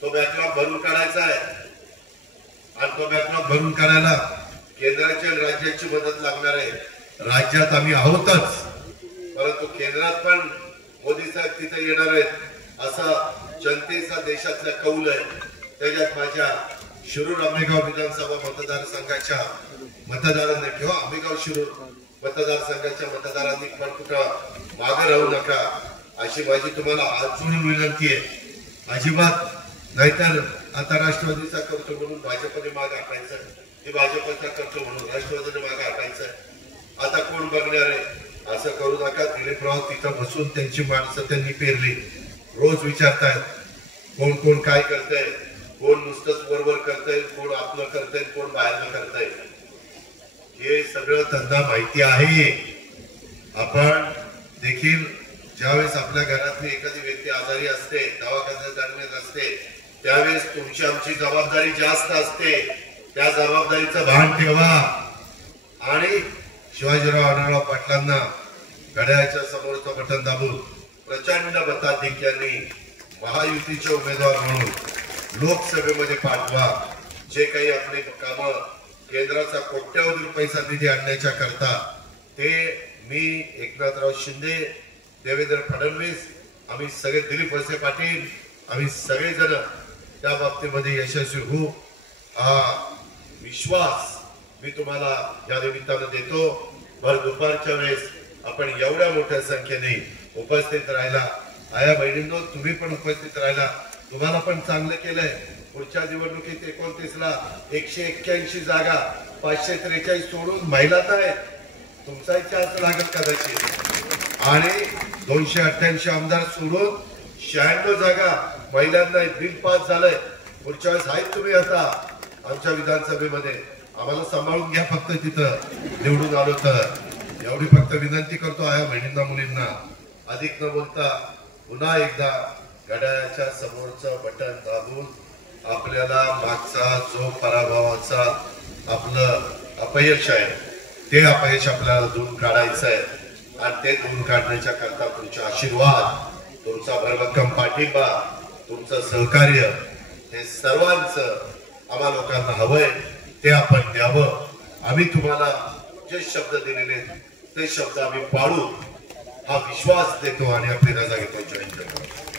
तो बॅकलॉग भरून काढायचा आहे आणि तो बॅकलॉग भरून काढायला केंद्राच्या राज्याची मदत लागणार आहे. राज्यात आम्ही आहोतच, परंतु केंद्रात पण मोदी साहेब तिथे येणार आहेत असा जनतेचा देशातला कौल आहे. त्याच्यात माझ्या शिरूर आंबेगाव विधानसभा मतदारसंघाच्या मतदारांनी किंवा आंबेगाव शिरूर मतदारसंघाच्या मतदारांनी पण कुठं मागे राहू नका अशी माझी तुम्हाला हात जोडून विनंती आहे. अजिबात नाहीतर आता राष्ट्रवादीचा करतो म्हणून भाजपने मागे हटायचं, ते भाजपचा करतो म्हणून राष्ट्रवादीने मागे हटायचं. आता कोण बघणार आहे असं करू नका. दिलीपराव तिथं बसून त्यांची माणसं त्यांनी पेरली. रोज विचारतायत कोण कोण काय करतंय, कोण नुसतंच बरोबर करतंय, कोण आपलं करतंय, कोण बाहेरनं करतंय. हे सगळं त्यांना माहिती आहे. आपण देखील ज्यावेळेस आपल्या घरातली एखादी व्यक्ती आजारी असते, दवाखान्यात दरम्यान असते, त्यावेळेस तुमची आमची जबाबदारी जास्त असते. त्या जबाबदारीचं भान ठेवा. आणि शिवाजीराव आढळराव पाटलांना घड्याळाच्या समोरचं बटन दाबून प्रचंड मताधिक्यांनी महायुतीचे उमेदवार म्हणून लोकसभेमध्ये पाठवा. जे काही आपली कामं केंद्राचा कोट्यावधी रुपयाचा निधी आणण्याच्या करता ते मी एकनाथराव शिंदे, देवेंद्र फडणवीस, आम्ही सगळे दिलीप वळसे पाटील आम्ही सगळेजण त्या बाबतीमध्ये यशस्वी होऊ हा विश्वास मी तुम्हाला या निमित्तानं देतो. भर दुपारच्या वेळेस आपण एवढ्या मोठ्या संख्येने उपस्थित राहिला. आया बहिणींनो, तुम्ही पण उपस्थित राहिला. तुम्हाला पण चांगलं केलंय. पुढच्या निवडणुकीत 29ला 181 जागा 543 सोडून महिला आहेत. तुमचाही चान्स लागेल कदाचित. आणि 288 आमदार सोडून 96 जागा महिलांना बिल पास झालंय. पुढच्या वेळेस आहेत तुम्ही आता आमच्या विधानसभेमध्ये. आम्हाला सांभाळून घ्या फक्त तिथं निवडून आलो तर. एवढी फक्त विनंती करतो आया बहिणींना मुलींना. अधिक न बोलता पुन्हा एकदा घड्याळाच्या समोरचं बटन दाबून आपल्याला मागचा जो पराभवाचा आपलं अपयश आहे ते अपयश आपल्याला दूर काढायचं आहे. आणि ते दूर काढण्याच्या करता तुमचे आशीर्वाद, तुमचा भरभक्कम पाठिंबा, तुमचं सहकार्य हे सर्वांचं आम्हा लोकांना हवंय. ते आपण द्यावं. आम्ही तुम्हाला जे शब्द दिलेले ते शब्द आम्ही पाळू हा विश्वास देतो आणि आपली रजा घेतो. जय जय.